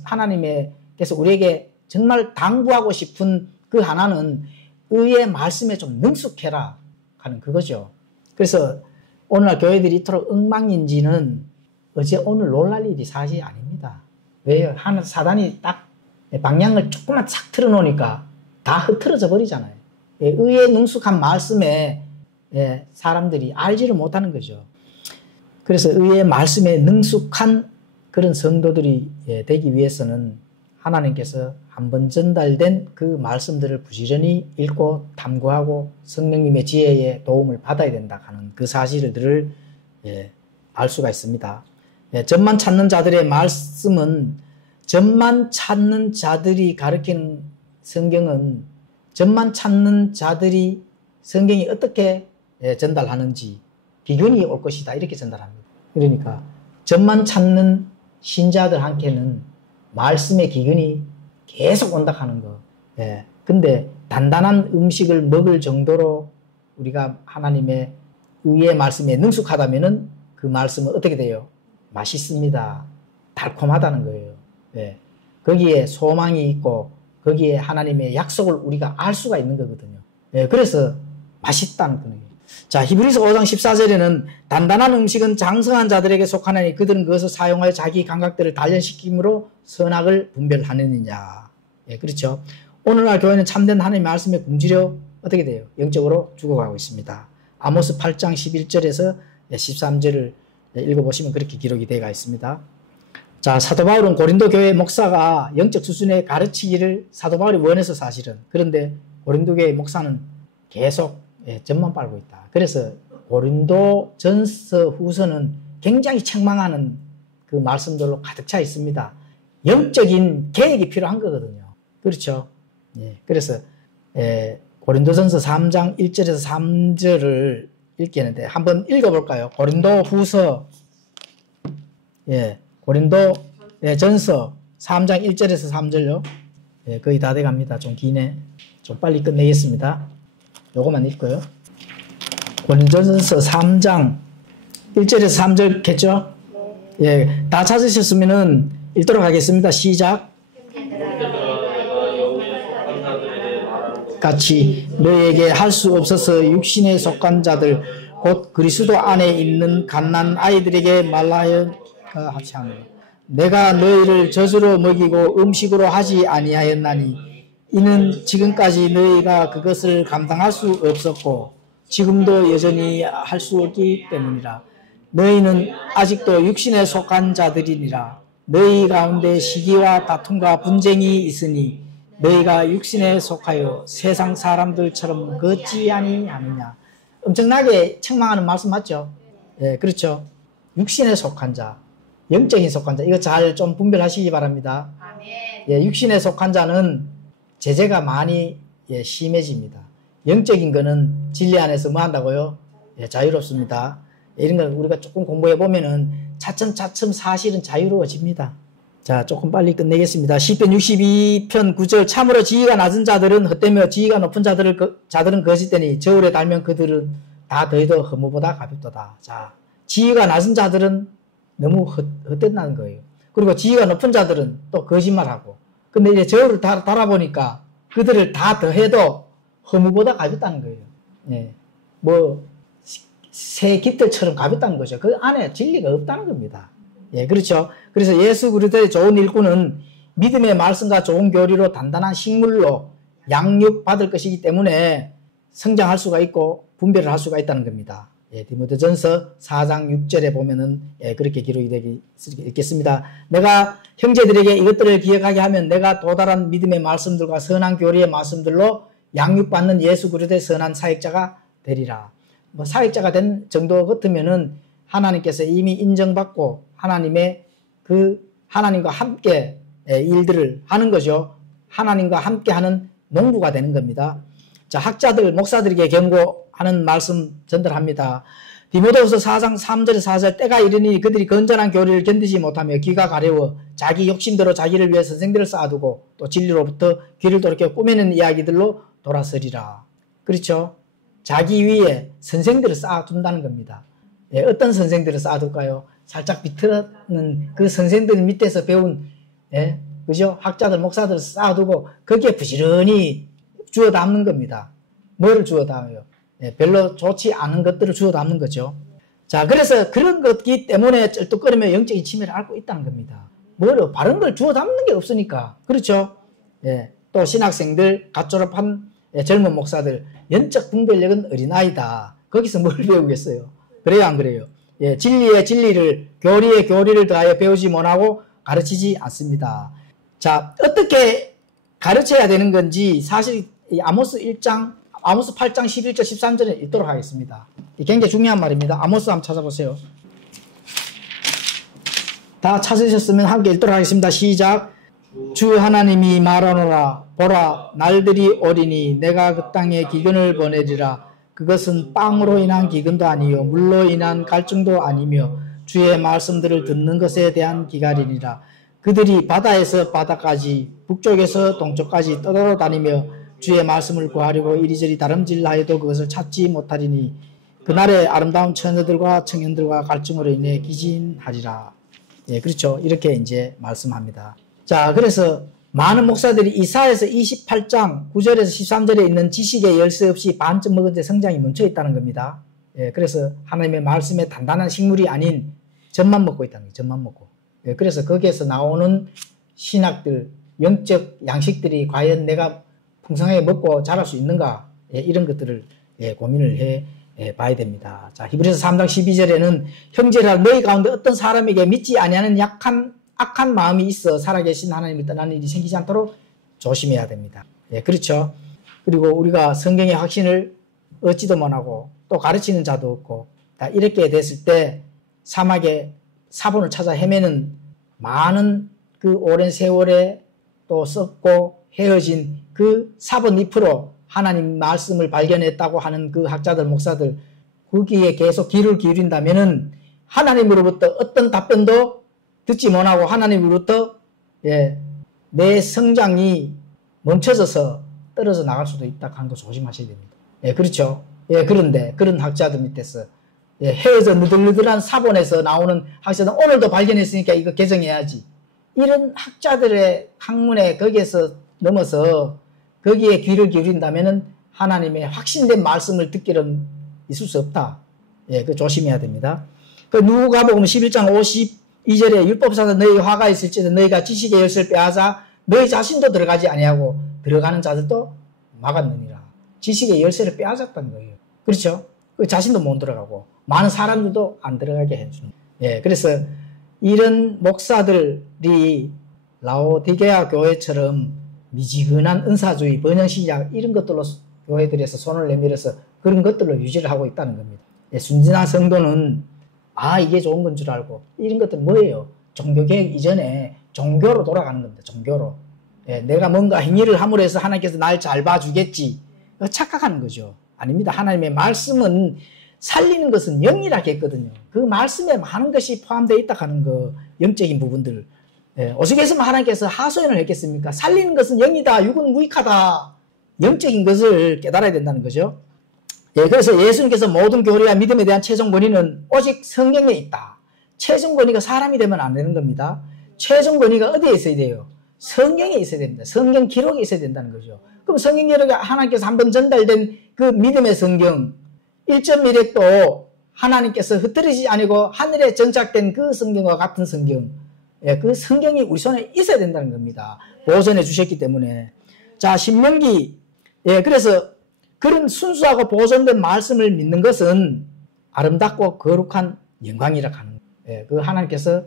하나님께서 우리에게 정말 당부하고 싶은 그 하나는 의의 말씀에 좀 능숙해라 하는 그거죠. 그래서 오늘날 교회들이 이토록 엉망인지는 어제 오늘 놀랄 일이 사실이 아닙니다. 왜요? 사단이 딱 방향을 조금만 착 틀어놓으니까 다 흐트러져 버리잖아요. 의의 능숙한 말씀에 사람들이 알지를 못하는 거죠. 그래서 의의 말씀에 능숙한 그런 성도들이 되기 위해서는 하나님께서 한번 전달된 그 말씀들을 부지런히 읽고 탐구하고 성령님의 지혜의 도움을 받아야 된다 하는 그 사실들을 알 수가 있습니다. 젖만 찾는 자들의 말씀은 점만 찾는 자들이 가르치는 성경은 점만 찾는 자들이 성경이 어떻게 전달하는지 기근이 올 것이다 이렇게 전달합니다. 그러니까 점만 찾는 신자들한테는 말씀의 기근이 계속 온다 하는 거. 근데 단단한 음식을 먹을 정도로 우리가 하나님의 의의 말씀에 능숙하다면은 그 말씀은 어떻게 돼요? 맛있습니다. 달콤하다는 거예요. 거기에 소망이 있고 거기에 하나님의 약속을 우리가 알 수가 있는 거거든요. 그래서 맛있다는 거예요. 자, 히브리서 5장 14절에는 단단한 음식은 장성한 자들에게 속하나니 그들은 그것을 사용하여 자기 감각들을 단련시킴으로 선악을 분별하느니라. 그렇죠. 오늘날 교회는 참된 하나님의 말씀에 굶주려 어떻게 돼요? 영적으로 죽어가고 있습니다. 아모스 8장 11절에서 13절을 읽어보시면 그렇게 기록이 되어 있습니다. 자, 사도 바울은 고린도 교회 목사가 영적 수준의 가르치기를 사도 바울이 원해서 사실은. 그런데 고린도 교회 목사는 계속 점만 빨고 있다. 그래서 고린도 전서 후서는 굉장히 책망하는 그 말씀들로 가득 차 있습니다. 영적인 계획이 필요한 거거든요. 그렇죠. 그래서 고린도전서 3장 1절에서 3절을 읽겠는데 한번 읽어볼까요? 고린도 후서 고린도 전서 3장 1절에서 3절요. 거의 다 돼갑니다. 좀 기네. 좀 빨리 끝내겠습니다. 요거만 읽고요. 고린도전서 3장 1절에서 3절 겠죠? 다 찾으셨으면은 읽도록 하겠습니다. 시작. 같이 너에게 할 수 없어서 육신에 속한 자들 곧 그리스도 안에 있는 갓난 아이들에게 말하여 하시하노라. 내가 너희를 젖으로 먹이고 음식으로 하지 아니하였나니 이는 지금까지 너희가 그것을 감당할 수 없었고 지금도 여전히 할 수 없기 때문이라. 너희는 아직도 육신에 속한 자들이니라. 너희 가운데 시기와 다툼과 분쟁이 있으니 너희가 육신에 속하여 세상 사람들처럼 걷지 아니하느냐. 엄청나게 책망하는 말씀 맞죠? 그렇죠. 육신에 속한 자, 영적인 속한 자, 이거 잘 좀 분별하시기 바랍니다. 육신에 속한 자는 제재가 많이 심해집니다. 영적인 거는 진리 안에서 뭐 한다고요? 자유롭습니다. 이런 걸 우리가 조금 공부해 보면은 차츰차츰 사실은 자유로워집니다. 자, 조금 빨리 끝내겠습니다. 시편 62편 9절. 참으로 지위가 낮은 자들은 헛되며 지위가 높은 자들은 거짓되니 저울에 달면 그들은 다 더해도 허무보다 가볍도다. 자, 지위가 낮은 자들은 너무 헛된다는 거예요. 그리고 지위가 높은 자들은 또 거짓말하고. 근데 이제 저울을 달아보니까 그들을 다 더해도 허무보다 가볍다는 거예요. 뭐 새 깃털처럼 가볍다는 거죠. 그 안에 진리가 없다는 겁니다. 그렇죠. 그래서 예수 그리스도의 좋은 일꾼은 믿음의 말씀과 좋은 교리로 단단한 식물로 양육받을 것이기 때문에 성장할 수가 있고 분별을 할 수가 있다는 겁니다. 디모데전서 4장 6절에 보면은 그렇게 기록이 되기 있겠습니다. 내가 형제들에게 이것들을 기억하게 하면 내가 도달한 믿음의 말씀들과 선한 교리의 말씀들로 양육받는 예수 그리스도의 선한 사역자가 되리라. 뭐 사역자가 된 정도 같으면은 하나님께서 이미 인정받고 하나님과 함께 일들을 하는 거죠. 하나님과 함께 하는 농부가 되는 겁니다. 자, 학자들, 목사들에게 경고하는 말씀 전달합니다. 디모데후서 4장 3절에 4절. 때가 이르니 그들이 건전한 교리를 견디지 못하며 귀가 가려워 자기 욕심대로 자기를 위해 선생들을 쌓아두고 또 진리로부터 귀를 돌이켜 꾸며낸 이야기들로 돌아서리라. 그렇죠? 자기 위에 선생들을 쌓아둔다는 겁니다. 어떤 선생들을 쌓아둘까요? 살짝 비틀어는 그 선생들 밑에서 배운, 그죠? 학자들, 목사들을 쌓아두고 거기에 부지런히 주워 담는 겁니다. 뭐를 주워 담아요? 별로 좋지 않은 것들을 주워 담는 거죠. 자, 그래서 그런 것이기 때문에 쩔뚝거리며 영적인 침해를 앓고 있다는 겁니다. 뭐를, 바른 걸 주워 담는 게 없으니까. 그렇죠? 또 신학생들, 갓 졸업한 젊은 목사들, 영적 분별력은 어린아이다. 거기서 뭘 배우겠어요? 그래요, 안 그래요? 진리의 진리를, 교리의 교리를 더하여 배우지 못하고 가르치지 않습니다. 자, 어떻게 가르쳐야 되는 건지 사실 아모스 8장 11절 13절에 읽도록 하겠습니다. 굉장히 중요한 말입니다. 아모스 한번 찾아보세요. 다 찾으셨으면 함께 읽도록 하겠습니다. 시작. 주 하나님이 말하노라. 보라, 날들이 오리니 내가 그 땅에 기근을 보내리라. 그것은 빵으로 인한 기근도 아니요 물로 인한 갈증도 아니며 주의 말씀들을 듣는 것에 대한 기갈이니라. 그들이 바다에서 바다까지 북쪽에서 동쪽까지 떠돌아다니며 주의 말씀을 구하려고 이리저리 다름질하여도 그것을 찾지 못하리니 그날에 아름다운 처녀들과 청년들과 갈증으로 인해 기진하리라. 예, 그렇죠. 이렇게 이제 말씀합니다. 자, 그래서 많은 목사들이 이사야서 28장 9절에서 13절에 있는 지식의 열쇠 없이 반쯤 먹은 데 성장이 멈춰 있다는 겁니다. 예, 그래서 하나님의 말씀에 단단한 식물이 아닌 젖만 먹고 있다는 거예요. 젖만 먹고. 예, 그래서 거기에서 나오는 신학들, 영적 양식들이 과연 내가 풍성하게 먹고 자랄 수 있는가? 예, 이런 것들을 고민을 해 봐야 됩니다. 자, 히브리서 3장 12절에는 형제라 너희 가운데 어떤 사람에게 믿지 아니하는 악한 마음이 있어 살아계신 하나님을 떠나는 일이 생기지 않도록 조심해야 됩니다. 예, 그렇죠. 그리고 우리가 성경의 확신을 얻지도 못하고 또 가르치는 자도 없고 이렇게 됐을 때 사막에 사본을 찾아 헤매는 많은 그 오랜 세월에 또 썩고 헤어진 그 사본 잎으로 하나님 말씀을 발견했다고 하는 그 학자들, 목사들 거기에 계속 귀를 기울인다면은 하나님으로부터 어떤 답변도 듣지 못하고 하나님으로부터 내 성장이 멈춰져서 떨어져 나갈 수도 있다 하는 거 조심하셔야 됩니다. 예, 그렇죠. 예, 그런데 그런 학자들 밑에서 헤어져 느들느들한 사본에서 나오는 학자들은 오늘도 발견했으니까 이거 개정해야지. 이런 학자들의 학문에 거기에서 넘어서 거기에 귀를 기울인다면은 하나님의 확신된 말씀을 듣기는 있을 수 없다. 예, 그 조심해야 됩니다. 그 누가복음 11장 52절에 율법사도 너희 화가 있을지도 너희가 지식의 열쇠를 빼앗아 너희 자신도 들어가지 아니하고 들어가는 자들도 막았느니라. 지식의 열쇠를 빼앗았다는 거예요. 그렇죠? 그 자신도 못 들어가고 많은 사람들도 안 들어가게 해주는. 예, 그래서 이런 목사들이 라오디게아 교회처럼 미지근한 은사주의, 번영신약 이런 것들로 교회들에서 손을 내밀어서 그런 것들로 유지를 하고 있다는 겁니다. 예, 순진한 성도는 이게 좋은 건 줄 알고 이런 것들 뭐예요? 종교개혁 이전에 종교로 돌아가는 겁니다. 종교로. 예, 내가 뭔가 행위를 함으로 해서 하나님께서 날 잘 봐주겠지. 착각하는 거죠. 아닙니다. 하나님의 말씀은 살리는 것은 영이라고 했거든요. 그 말씀에 많은 것이 포함되어 있다 하는 거, 영적인 부분들. 예, 어떻게 해서 하나님께서 하소연을 했겠습니까? 살리는 것은 영이다, 육은 무익하다. 영적인 것을 깨달아야 된다는 거죠. 예, 그래서 예수님께서 모든 교리와 믿음에 대한 최종 권위는 오직 성경에 있다. 최종 권위가 사람이 되면 안 되는 겁니다. 최종 권위가 어디에 있어야 돼요? 성경에 있어야 됩니다. 성경 기록에 있어야 된다는 거죠. 그럼 성경 기록에 하나님께서 한번 전달된 그 믿음의 성경 1.1핵도 하나님께서 흩어지지 아니고 하늘에 정착된 그 성경과 같은 성경, 예, 그 성경이 우리 손에 있어야 된다는 겁니다. 보존해 주셨기 때문에. 자, 신명기. 예, 그래서 그런 순수하고 보존된 말씀을 믿는 것은 아름답고 거룩한 영광이라 하는 거예요. 예, 그 하나님께서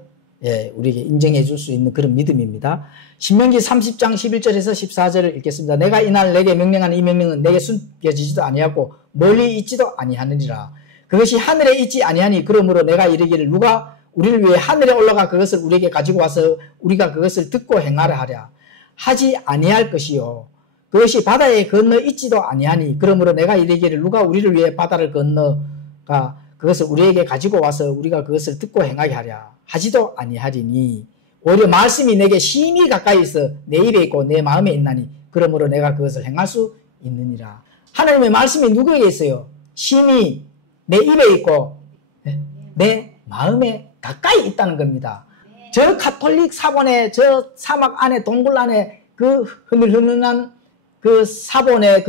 우리에게 인정해 줄 수 있는 그런 믿음입니다. 신명기 30장 11절에서 14절을 읽겠습니다. 내가 이날 내게 명령하는 이 명령은 내게 숨겨지지도 아니하고 멀리 있지도 아니하느니라. 그것이 하늘에 있지 아니하니 그러므로 내가 이르기를 누가 우리를 위해 하늘에 올라가 그것을 우리에게 가지고 와서 우리가 그것을 듣고 행하라 하랴. 하지 아니할 것이요. 그것이 바다에 건너 있지도 아니하니 그러므로 내가 이르기를 누가 우리를 위해 바다를 건너가 그것을 우리에게 가지고 와서 우리가 그것을 듣고 행하게 하랴. 하지도 아니하리니 오히려 말씀이 내게 심히 가까이 있어 내 입에 있고 내 마음에 있나니 그러므로 내가 그것을 행할 수 있느니라. 하나님의 말씀이 누구에게 있어요? 심히 내 입에 있고 내 마음에 가까이 있다는 겁니다. 저 가톨릭 사본에 저 사막 안에 동굴 안에 그 흐물흐물한 그 사본의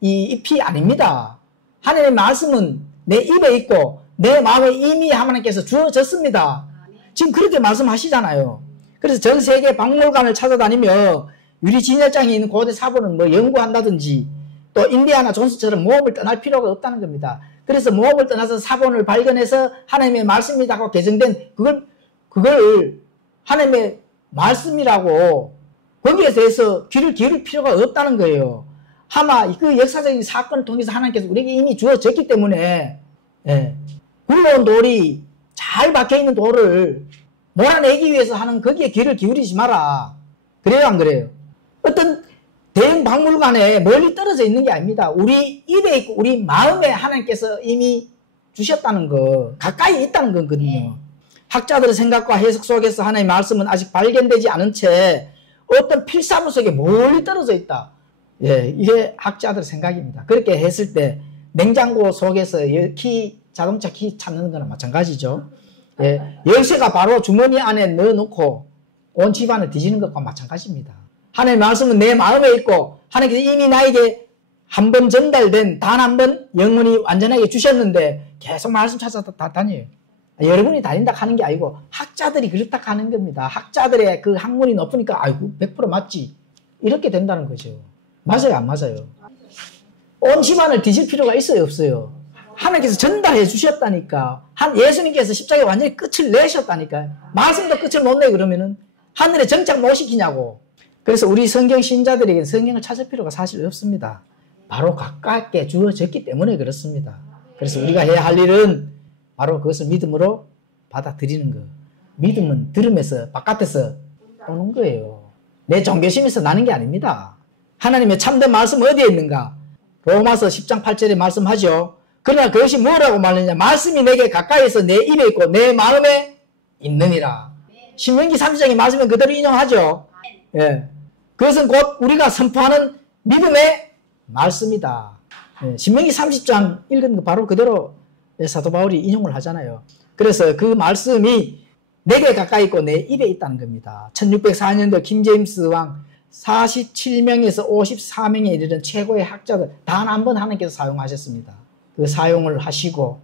이 잎이 아닙니다. 하나님의 말씀은 내 입에 있고 내 마음에 이미 하나님께서 주어졌습니다. 지금 그렇게 말씀하시잖아요. 그래서 전 세계 박물관을 찾아다니며 유리 진열장이 있는 고대 사본을 뭐 연구한다든지 또 인디아나 존스처럼 모험을 떠날 필요가 없다는 겁니다. 그래서 모험을 떠나서 사본을 발견해서 하나님의 말씀이라고 개정된 그걸 하나님의 말씀이라고 거기에 대해서 귀를 기울일 필요가 없다는 거예요. 아마 그 역사적인 사건을 통해서 하나님께서 우리에게 이미 주어졌기 때문에 굴러온 돌이 잘 박혀있는 돌을 몰아내기 위해서 하는 거기에 귀를 기울이지 마라. 그래요, 안 그래요? 어떤 대형 박물관에 멀리 떨어져 있는 게 아닙니다. 우리 입에 있고 우리 마음에 하나님께서 이미 주셨다는 거, 가까이 있다는 거거든요. 학자들의 생각과 해석 속에서 하나님의 말씀은 아직 발견되지 않은 채 어떤 필사물 속에 멀리 떨어져 있다. 예, 이게 학자들의 생각입니다. 그렇게 했을 때 냉장고 속에서 자동차 키 찾는 거나 마찬가지죠. 예, 열쇠가 바로 주머니 안에 넣어놓고 온 집안을 뒤지는 것과 마찬가지입니다. 하나님의 말씀은 내 마음에 있고 하나님께서 이미 나에게 한 번 전달된 단 한 번 영원히 완전하게 주셨는데 계속 말씀 찾아서 다 다녀요. 여러분이 다닌다 하는 게 아니고 학자들이 그렇다 하는 겁니다. 학자들의 그 학문이 높으니까 아이고 100% 맞지. 이렇게 된다는 거죠. 맞아요, 안 맞아요? 온 집안을 뒤질 필요가 있어요, 없어요? 하나님께서 전달해 주셨다니까. 예수님께서 십자가에 완전히 끝을 내셨다니까. 말씀도 끝을 못 내 그러면은 하늘에 정착 못 시키냐고. 그래서 우리 성경 신자들에게 성경을 찾을 필요가 사실 없습니다. 바로 가깝게 주어졌기 때문에 그렇습니다. 그래서 우리가 해야 할 일은 바로 그것을 믿음으로 받아들이는 거. 믿음은 들으면서 바깥에서 오는 거예요. 내 종교심에서 나는 게 아닙니다. 하나님의 참된 말씀 어디에 있는가? 로마서 10장 8절에 말씀하죠. 그러나 그것이 뭐라고 말하느냐? 말씀이 내게 가까이에서 내 입에 있고 내 마음에 있느니라. 신명기 30장의 말씀은 그대로 인용하죠. 예. 그것은 곧 우리가 선포하는 믿음의 말씀이다. 예. 신명기 30장 읽은 거 바로 그대로 사도 바울이 인용을 하잖아요. 그래서 그 말씀이 내게 가까이 있고 내 입에 있다는 겁니다. 1604년도 김제임스 왕 47명에서 54명에 이르는 최고의 학자들 단 한 번 하나님께서 사용하셨습니다. 그 사용을 하시고,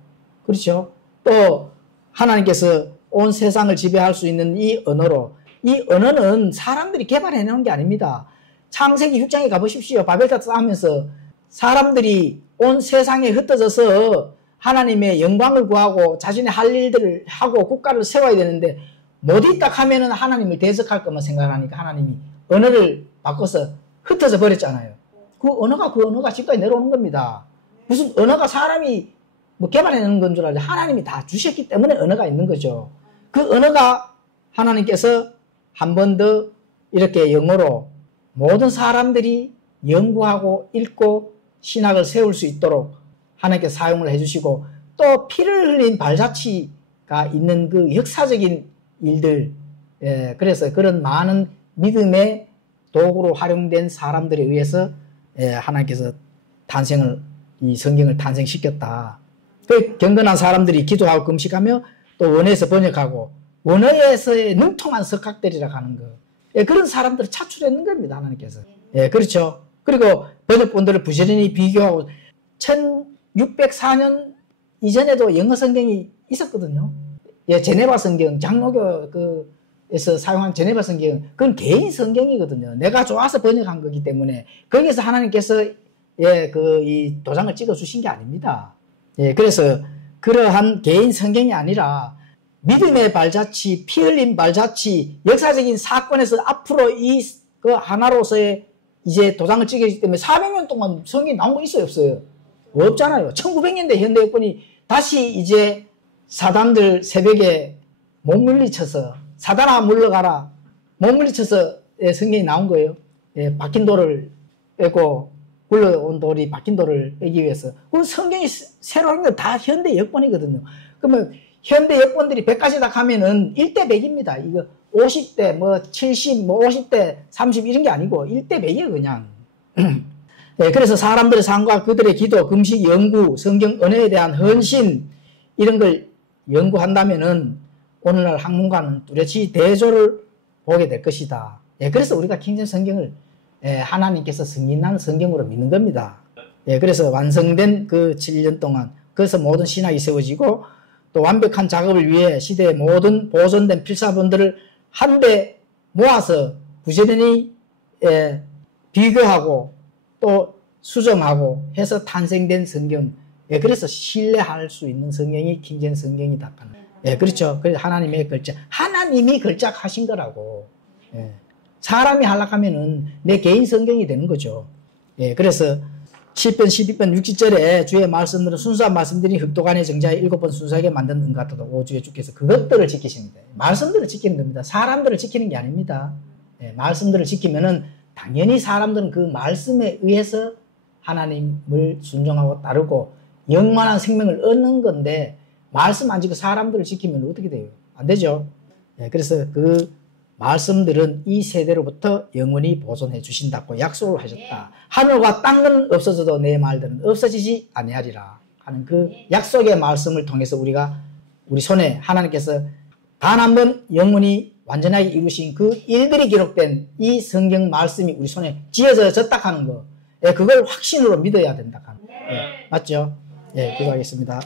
그렇죠? 또 하나님께서 온 세상을 지배할 수 있는 이 언어로, 이 언어는 사람들이 개발해 놓은 게 아닙니다. 창세기 6장에 가보십시오. 바벨탑 쌓으면서 사람들이 온 세상에 흩어져서 하나님의 영광을 구하고 자신의 할 일들을 하고 국가를 세워야 되는데 못 있다 하면은 하나님을 대적할 것만 생각하니까 하나님이 언어를 바꿔서 흩어져 버렸잖아요. 그 언어가 지금까지 내려오는 겁니다. 무슨 언어가 사람이 뭐 개발해내는 건 줄 알지. 하나님이 다 주셨기 때문에 언어가 있는 거죠. 그 언어가 하나님께서 한 번 더 이렇게 영어로 모든 사람들이 연구하고 읽고 신학을 세울 수 있도록 하나님께서 사용을 해주시고 또 피를 흘린 발자취가 있는 그 역사적인 일들, 예, 그래서 그런 많은 믿음의 도구로 활용된 사람들에 의해서 하나님께서 이 성경을 탄생시켰다. 그 경건한 사람들이 기도하고 금식하며 또 원어에서 번역하고 원어에서의 능통한 석학들이라고 하는 거. 예, 그런 사람들을 차출했는 겁니다. 하나님께서. 예, 그렇죠. 그리고 번역본들을 부지런히 비교하고 1604년 이전에도 영어 성경이 있었거든요. 예, 제네바 성경, 장로교에서 사용한 제네바 성경, 그건 개인 성경이거든요. 내가 좋아서 번역한 거기 때문에 거기서 하나님께서 이 도장을 찍어 주신 게 아닙니다. 예, 그래서 그러한 개인 성경이 아니라 믿음의 발자취, 피 흘린 발자취, 역사적인 사건에서 앞으로 그 하나로서의 이제 도장을 찍었기 때문에 400년 동안 성경이 나온 거 있어요, 없어요? 없잖아요. 1900년대 현대 여권이 다시 이제 사단들 새벽에 못 물리쳐서 사단아 물러가라 못 물리쳐서 성경이 나온 거예요. 예, 박힌 돌을 빼고 굴러온 돌이 박힌 돌을 빼기 위해서. 그 성경이 새로 한 건 다 현대 여권이거든요. 그러면 현대 여권들이 100가지 다 하면은 1대 100입니다. 이거 50대 뭐 70 뭐 50대 30 이런 게 아니고 1대 100이에요 그냥. 네, 그래서 사람들의 삶과 그들의 기도, 금식, 연구, 성경 언어에 대한 헌신 이런 걸 연구한다면은 오늘날 학문가는 뚜렷이 대조를 보게 될 것이다. 예, 그래서 우리가 킹제임 성경을 하나님께서 승인한 성경으로 믿는 겁니다. 예, 그래서 완성된 그 7년 동안 그래서 모든 신학이 세워지고 또 완벽한 작업을 위해 시대의 모든 보존된 필사본들을 한데 모아서 부지런히 비교하고 또 수정하고 해서 탄생된 성경. 예, 그래서 신뢰할 수 있는 성경이 킹제임 성경이다. 예, 그렇죠. 그래서 하나님의 글자, 하나님이 글자하신 거라고. 예. 사람이 하락하면은 내 개인 성경이 되는 거죠. 예, 그래서 10편, 12편, 60절에 주의 말씀들은 순수한 말씀들이 흑도간의 정자에 7번 순수하게 만든 은 같아도 오주의 주께서 그것들을 지키십니다. 말씀들을 지키는 겁니다. 사람들을 지키는 게 아닙니다. 예, 말씀들을 지키면은 당연히 사람들은 그 말씀에 의해서 하나님을 순종하고 따르고 영원한 생명을 얻는 건데 말씀 안 지키고 사람들을 지키면 어떻게 돼요? 안 되죠. 예, 그래서 그 말씀들은 이 세대로부터 영원히 보존해 주신다고 약속을 하셨다. 하늘과 땅은 없어져도 내 말들은 없어지지 아니하리라 하는 그 약속의 말씀을 통해서 우리가 우리 손에 하나님께서 단 한 번 영원히 완전하게 이루신 그 일들이 기록된 이 성경 말씀이 우리 손에 쥐어졌다 하는 거, 예, 그걸 확신으로 믿어야 된다 하는 거. 예, 맞죠? 예, 기도하겠습니다.